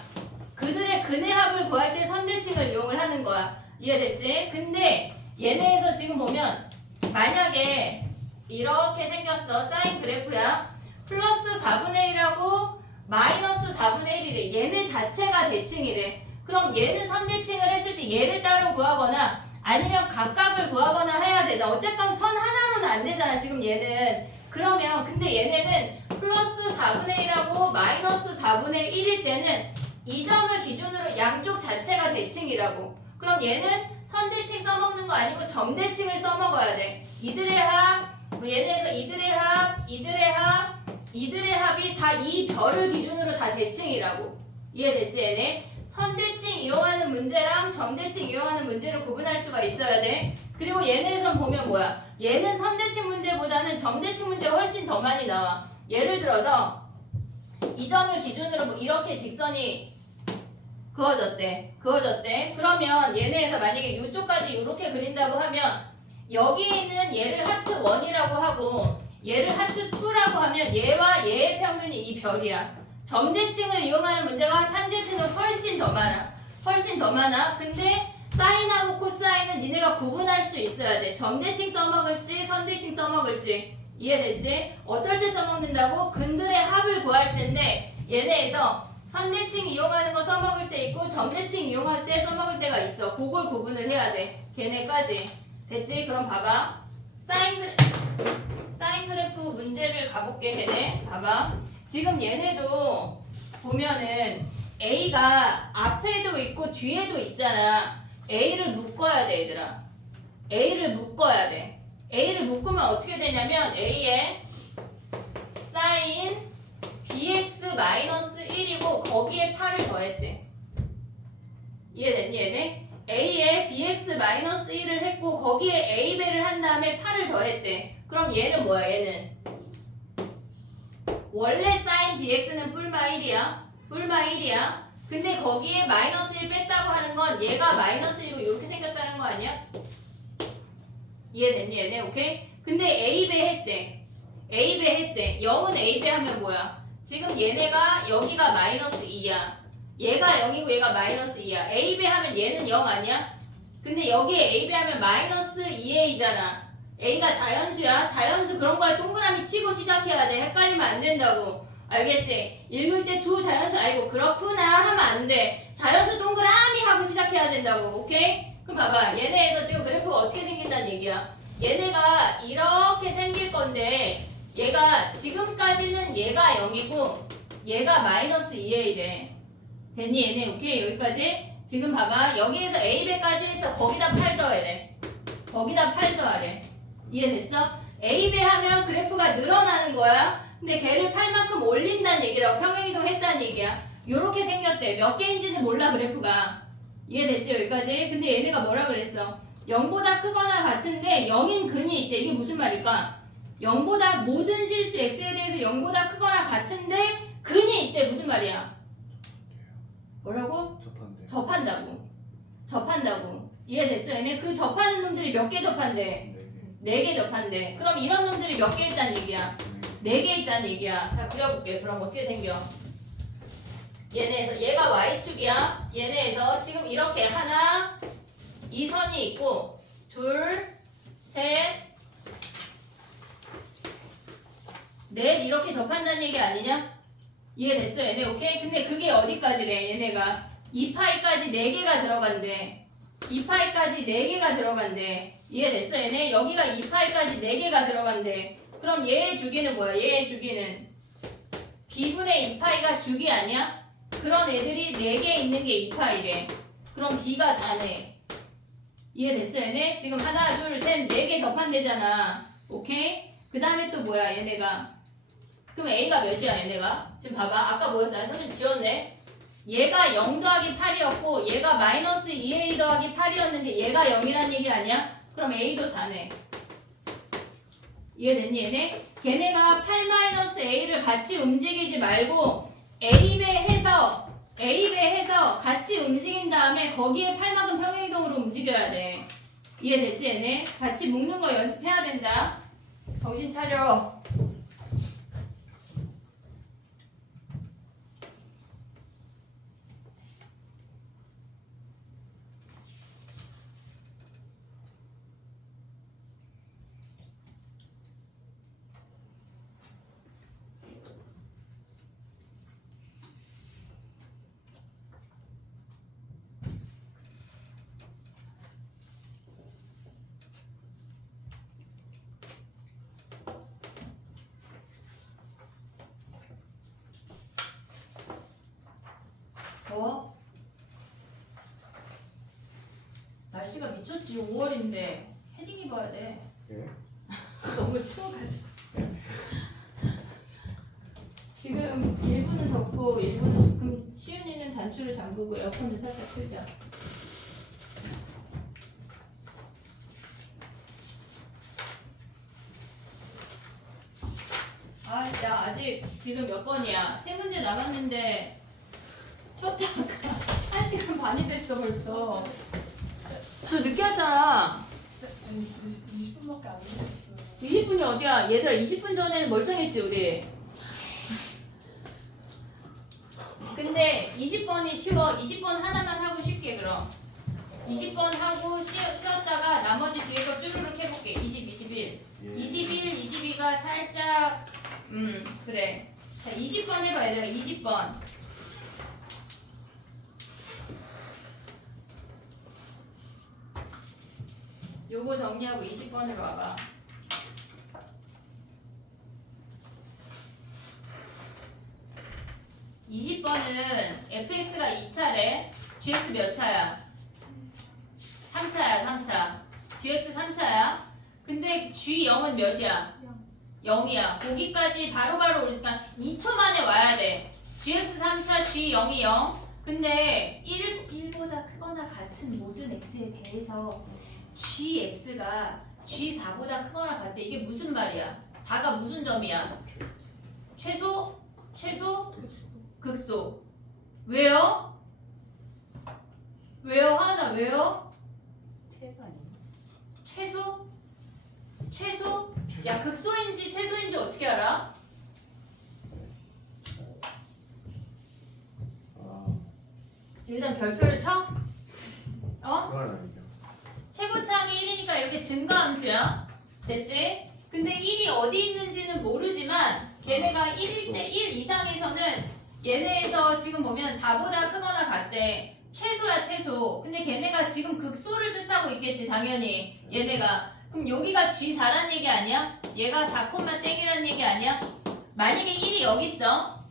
그들의 근의 합을 구할 때 선대칭을 이용을 하는 거야. 이해됐지? 근데 얘네에서 지금 보면 만약에 이렇게 생겼어. 사인 그래프야. 플러스 4분의 1하고 마이너스 4분의 1이래. 얘네 자체가 대칭이래. 그럼 얘는 선대칭을 했을 때 얘를 따로 구하거나 아니면 각각을 구하거나 해야 되잖아. 어쨌건 선 하나로는 안 되잖아. 지금 얘는. 그러면 근데 얘네는 플러스 4분의 1하고 마이너스 4분의 1일 때는 이 점을 기준으로 양쪽 자체가 대칭이라고. 그럼 얘는 선대칭 써먹는 거 아니고 점대칭을 써먹어야 돼. 이들의 합, 얘네에서 이들의 합, 이들의 합, 이들의 합이 다 이 별을 기준으로 다 대칭이라고. 이해됐지 얘네? 선대칭 이용하는 문제랑 점대칭 이용하는 문제를 구분할 수가 있어야 돼. 그리고 얘네에서 보면 뭐야? 얘는 선대칭 문제보다는 점대칭 문제가 훨씬 더 많이 나와. 예를 들어서 이 점을 기준으로 뭐 이렇게 직선이 그어졌대. 그러면 얘네에서 만약에 이쪽까지 이렇게 그린다고 하면 여기는 얘를 하트 1이라고 하고 얘를 하트 2라고 하면 얘와 얘의 평균이 이 별이야. 점대칭을 이용하는 문제가 탄젠트는 훨씬 더 많아. 근데 사인하고 코사인은 니네가 구분할 수 있어야 돼. 점대칭 써먹을지 선대칭 써먹을지. 이해됐지? 어떨 때 써먹는다고? 근들의 합을 구할 텐데 얘네에서 선대칭 이용하는 거 써먹을 때 있고 점대칭 이용할 때 써먹을 때가 있어. 그걸 구분을 해야 돼. 걔네까지. 됐지? 그럼 봐봐. 사인 그래프 문제를 가볼게. 걔네. 봐봐. 지금 얘네도 보면은 A가 앞에도 있고 뒤에도 있잖아. A를 묶어야 돼, 얘들아. A를 묶어야 돼. A를 묶으면 어떻게 되냐면 A에 사인 bx-1이고 거기에 8을 더했대. 이해됐니 얘네? A에 bx-1을 했고 거기에 A배를 한 다음에 8을 더했대. 그럼 얘는 뭐야? 얘는 원래 사인 bx는 뿔마 1이야. 근데 거기에 마이너스 1 뺐다고 하는 건 얘가 마이너스 1이고 이렇게 생겼다는 거 아니야? 이해됐니 얘네? 오케이? 근데 A배 했대. 0은 A배 하면 뭐야? 지금 얘네가 여기가 마이너스 2야. 얘가 0이고 얘가 마이너스 2야. A배 하면 얘는 0 아니야? 근데 여기에 A배 하면 마이너스 2A잖아. A가 자연수야. 자연수 그런 거에 동그라미 치고 시작해야 돼. 헷갈리면 안 된다고. 알겠지? 읽을 때 두 자연수 알고 그렇구나 하면 안 돼. 자연수 동그라미 하고 시작해야 된다고. 오케이? 그럼 봐봐. 얘네에서 지금 그래프가 어떻게 생긴다는 얘기야. 얘네가 이렇게 생길 건데 얘가 지금까지는 얘가 0이고 얘가 마이너스 2A래. 됐니 얘네? 오케이? 여기까지? 지금 봐봐. 여기에서 A배까지 했어. 거기다 8 더해래. 거기다 8 더하래. 이해됐어? A배 하면 그래프가 늘어나는 거야. 근데 걔를 8만큼 올린다는 얘기라고. 평행이동 했다는 얘기야. 요렇게 생겼대. 몇 개인지는 몰라 그래프가. 이해됐지 여기까지? 근데 얘네가 뭐라 그랬어? 0보다 크거나 같은데 0인 근이 있대. 이게 무슨 말일까? 0보다 모든 실수 x에 대해서 0보다 크거나 같은데 근이 있대. 무슨 말이야? 뭐라고? 접한다고. 이해됐어 얘네? 그 접하는 놈들이 몇 개 접한대? 4개 접한대. 그럼 이런 놈들이 몇 개 있다는 얘기야? 4개 있다는 얘기야. 자 그려볼게. 그럼 어떻게 생겨? 얘네에서 얘가 y축이야. 얘네에서 지금 이렇게 하나 이 선이 있고 둘, 셋, 넷 이렇게 접한다는 얘기 아니냐? 이해됐어 얘네? 오케이? 근데 그게 어디까지래 얘네가 2파이까지 4개가 들어간대. 2파이까지 4개가 들어간대. 이해됐어 얘네? 여기가 2파이까지 4개가 들어간대. 그럼 얘의 주기는 뭐야? 얘의 주기는 b분의 2파이가 주기 아니야? 그런 애들이 4개 있는 게 2파이래. 그럼 b가 4네. 이해됐어 얘네? 지금 하나 둘 셋 4개 접한대잖아. 오케이? 그 다음에 또 뭐야 얘네가? 그럼 a가 몇이야 얘네가? 지금 봐봐. 아까 뭐였어? 선생님 지웠네. 얘가 0 더하기 8이었고 얘가 마이너스 2a 더하기 8이었는데 얘가 0이란 얘기 아니야? 그럼 a도 4네. 이해됐니 얘네? 걔네가 8-a를 같이 움직이지 말고 A배 해서 같이 움직인 다음에 거기에 8만큼 평행이동으로 움직여야 돼. 이해됐지 얘네? 같이 묶는 거 연습해야 된다. 정신 차려. 날씨가 미쳤지. 5월인데 헤딩 입어야 돼. 예? 너무 추워가지고. 지금 1부는 덥고 1부는 조금 시윤이는 단추를 잠그고 에어컨을 살짝 틀자. 아, 야 아직 지금 몇 번이야? 세 문제 남았는데 쉬었다가 1시간 반이 됐어 벌써. 너 늦게 왔잖아. 진짜 저희 20분밖에 안 됐어요. 20분이 어디야? 얘들아 20분 전에는 멀쩡했지 우리. 근데 20번이 쉬워. 20번 하나만 하고 쉽게 그럼. 20번 하고 쉬었다가 나머지 뒤에 거 쭈루룩 해볼게. 20, 21. 예. 21, 22가 살짝 그래. 자 20번 해봐 얘들아. 20번. 요거 정리하고 20번으로 와봐. fx가 2차래. gx 몇 차야? 3차야 3차. gx 3차야. 근데 g0은 몇이야? 0이야. 거기까지 바로바로 우리 시간 2초 만에 와야 돼. gx 3차 g0이 0. 근데 1보다 크거나 같은 모든 x에 대해서 gx가 g4보다 크거나 같대. 이게 무슨 말이야? 4가 무슨 점이야? 최소? 극소. 왜요? 왜요? 하나 왜요? 최소 아니야? 최소? 야 극소인지 최소인지 어떻게 알아? 아, 일단 별표를 쳐? 어? 그건 아니죠. 최고차항이 1이니까 이렇게 증가함수야. 됐지? 근데 1이 어디 있는지는 모르지만 걔네가 1일 때 1 이상에서는 얘네에서 지금 보면 4보다 크거나 같대. 최소야 최소. 근데 걔네가 지금 극소를 뜻하고 있겠지 당연히. 얘네가. 그럼 여기가 G4란 얘기 아니야? 얘가 4, 땡이란 얘기 아니야? 만약에 1이 여기 있어.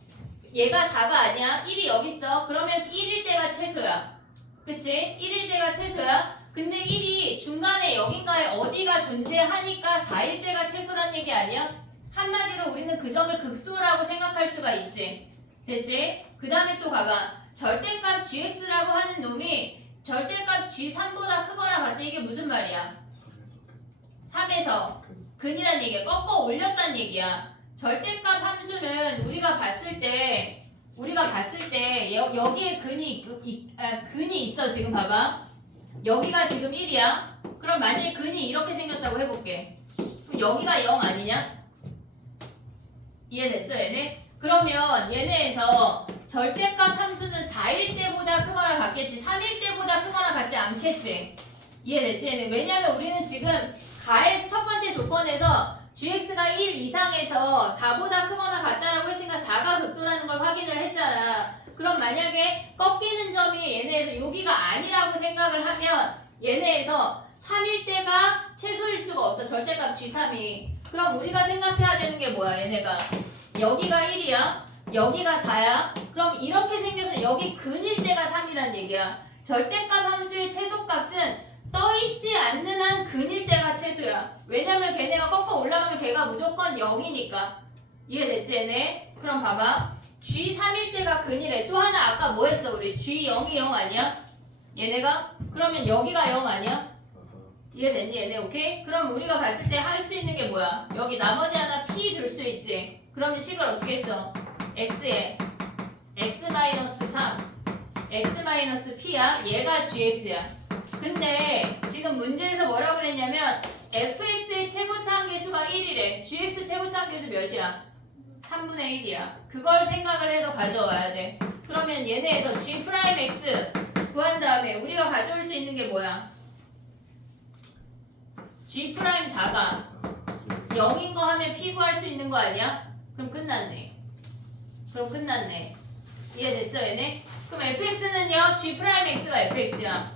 얘가 4가 아니야. 1이 여기 있어. 그러면 1일 때가 최소야. 그치? 1일 때가 최소야. 근데 1이 중간에 여긴가에 어디가 존재하니까 4일 때가 최소란 얘기 아니야? 한마디로 우리는 그 점을 극소라고 생각할 수가 있지. 됐지? 그 다음에 또 가봐. 절대값 gx라고 하는 놈이 절대값 g3보다 크거나 같대. 이게 무슨 말이야? 3에서 근이란 얘기야. 꺾어 올렸단 얘기야. 절대값 함수는 우리가 봤을 때 여기에 근이 있어. 지금 봐봐. 여기가 지금 1이야. 그럼 만약에 근이 이렇게 생겼다고 해볼게. 그럼 여기가 0 아니냐? 이해됐어 얘네? 그러면 얘네에서 절대값 함수는 4일 때보다 크거나 같겠지. 3일 때보다 크거나 같지 않겠지. 이해됐지 얘네? 왜냐면 우리는 지금 가의 첫 번째 조건에서 gx가 1 이상에서 4보다 크거나 같다라고 했으니까 4가 극소라는 걸 확인을 했잖아. 그럼 만약에 꺾이는 점이 얘네에서 여기가 아니라고 생각을 하면 얘네에서 3일 때가 최소일 수가 없어. 절대값 g3이. 그럼 우리가 생각해야 되는 게 뭐야 얘네가. 여기가 1이야. 여기가 4야. 그럼 이렇게 생겨서 여기 근일 때가 3이란 얘기야. 절대값 함수의 최소값은 떠있지 않는 한 근일 때가 최소야. 왜냐면 걔네가 꺾어 올라가면 걔가 무조건 0이니까. 이해됐지 얘네? 그럼 봐봐. G3일 때가 근이래. 또 하나 아까 뭐 했어 우리? G0이 0 아니야? 얘네가? 그러면 여기가 0 아니야? 이해됐니 얘네? 오케이? 그럼 우리가 봤을 때 할 수 있는 게 뭐야? 여기 나머지 하나 P 줄 수 있지? 그러면 식을 어떻게 써? X에 X-3 X-P야? 얘가 GX야. 근데 지금 문제에서 뭐라고 그랬냐면 fx의 최고차항 계수가 1이래. gx 최고차항 계수 몇이야? 3분의 1이야. 그걸 생각을 해서 가져와야 돼. 그러면 얘네에서 g'x 구한 다음에 우리가 가져올 수 있는 게 뭐야? g'4가 0인 거 하면 p 구할 수 있는 거 아니야? 그럼 끝났네. 이해됐어 얘네? 그럼 fx는요 g'x가 fx야.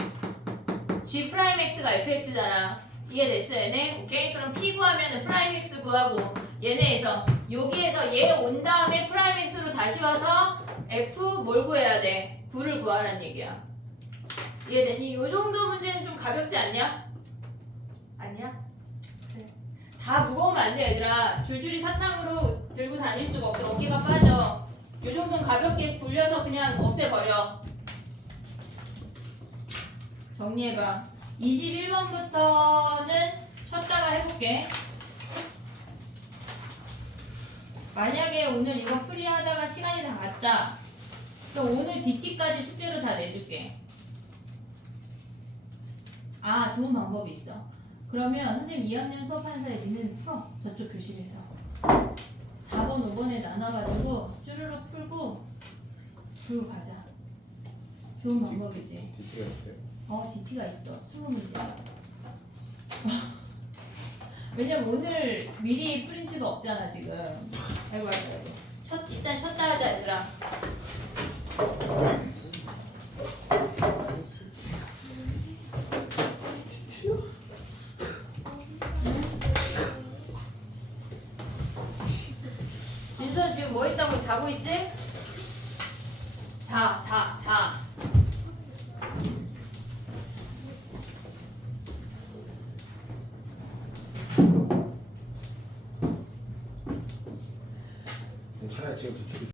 g'x가 fx잖아. 이해됐어 얘네? 오케이? 그럼 p 구하면 프라임 x 구하고 얘네에서 여기에서 얘 온 다음에 프라임 x로 다시 와서 f 뭘 구해야 돼? 9를 구하란 얘기야. 이해되니? 요 정도 문제는 좀 가볍지 않냐? 아니야? 그래. 다 무거우면 안 돼, 얘들아. 줄줄이 사탕으로 들고 다닐 수가 없어. 어깨가 빠져. 요 정도는 가볍게 굴려서 그냥 없애버려. 정리해봐. 21번부터는 쉬었다가 해볼게. 만약에 오늘 이거 풀이하다가 시간이 다 갔다. 그럼 오늘 DT까지 숙제로 다 내줄게. 아, 좋은 방법이 있어. 그러면 선생님 2학년 수업하는 사이에 니는 풀어. 저쪽 교실에서. 4번, 5번에 나눠가지고 쭈르륵 풀고 가자. 좋은 방법이지. DT가 있어요? DT가 있어. 20문제. 왜냐면 오늘 미리 프린트가 없잖아, 지금. 아이고, 일단 쉬었다 하자, 얘들아. 민선 지금 뭐 했다고 자고 있지? 자. 차라리 지금 DT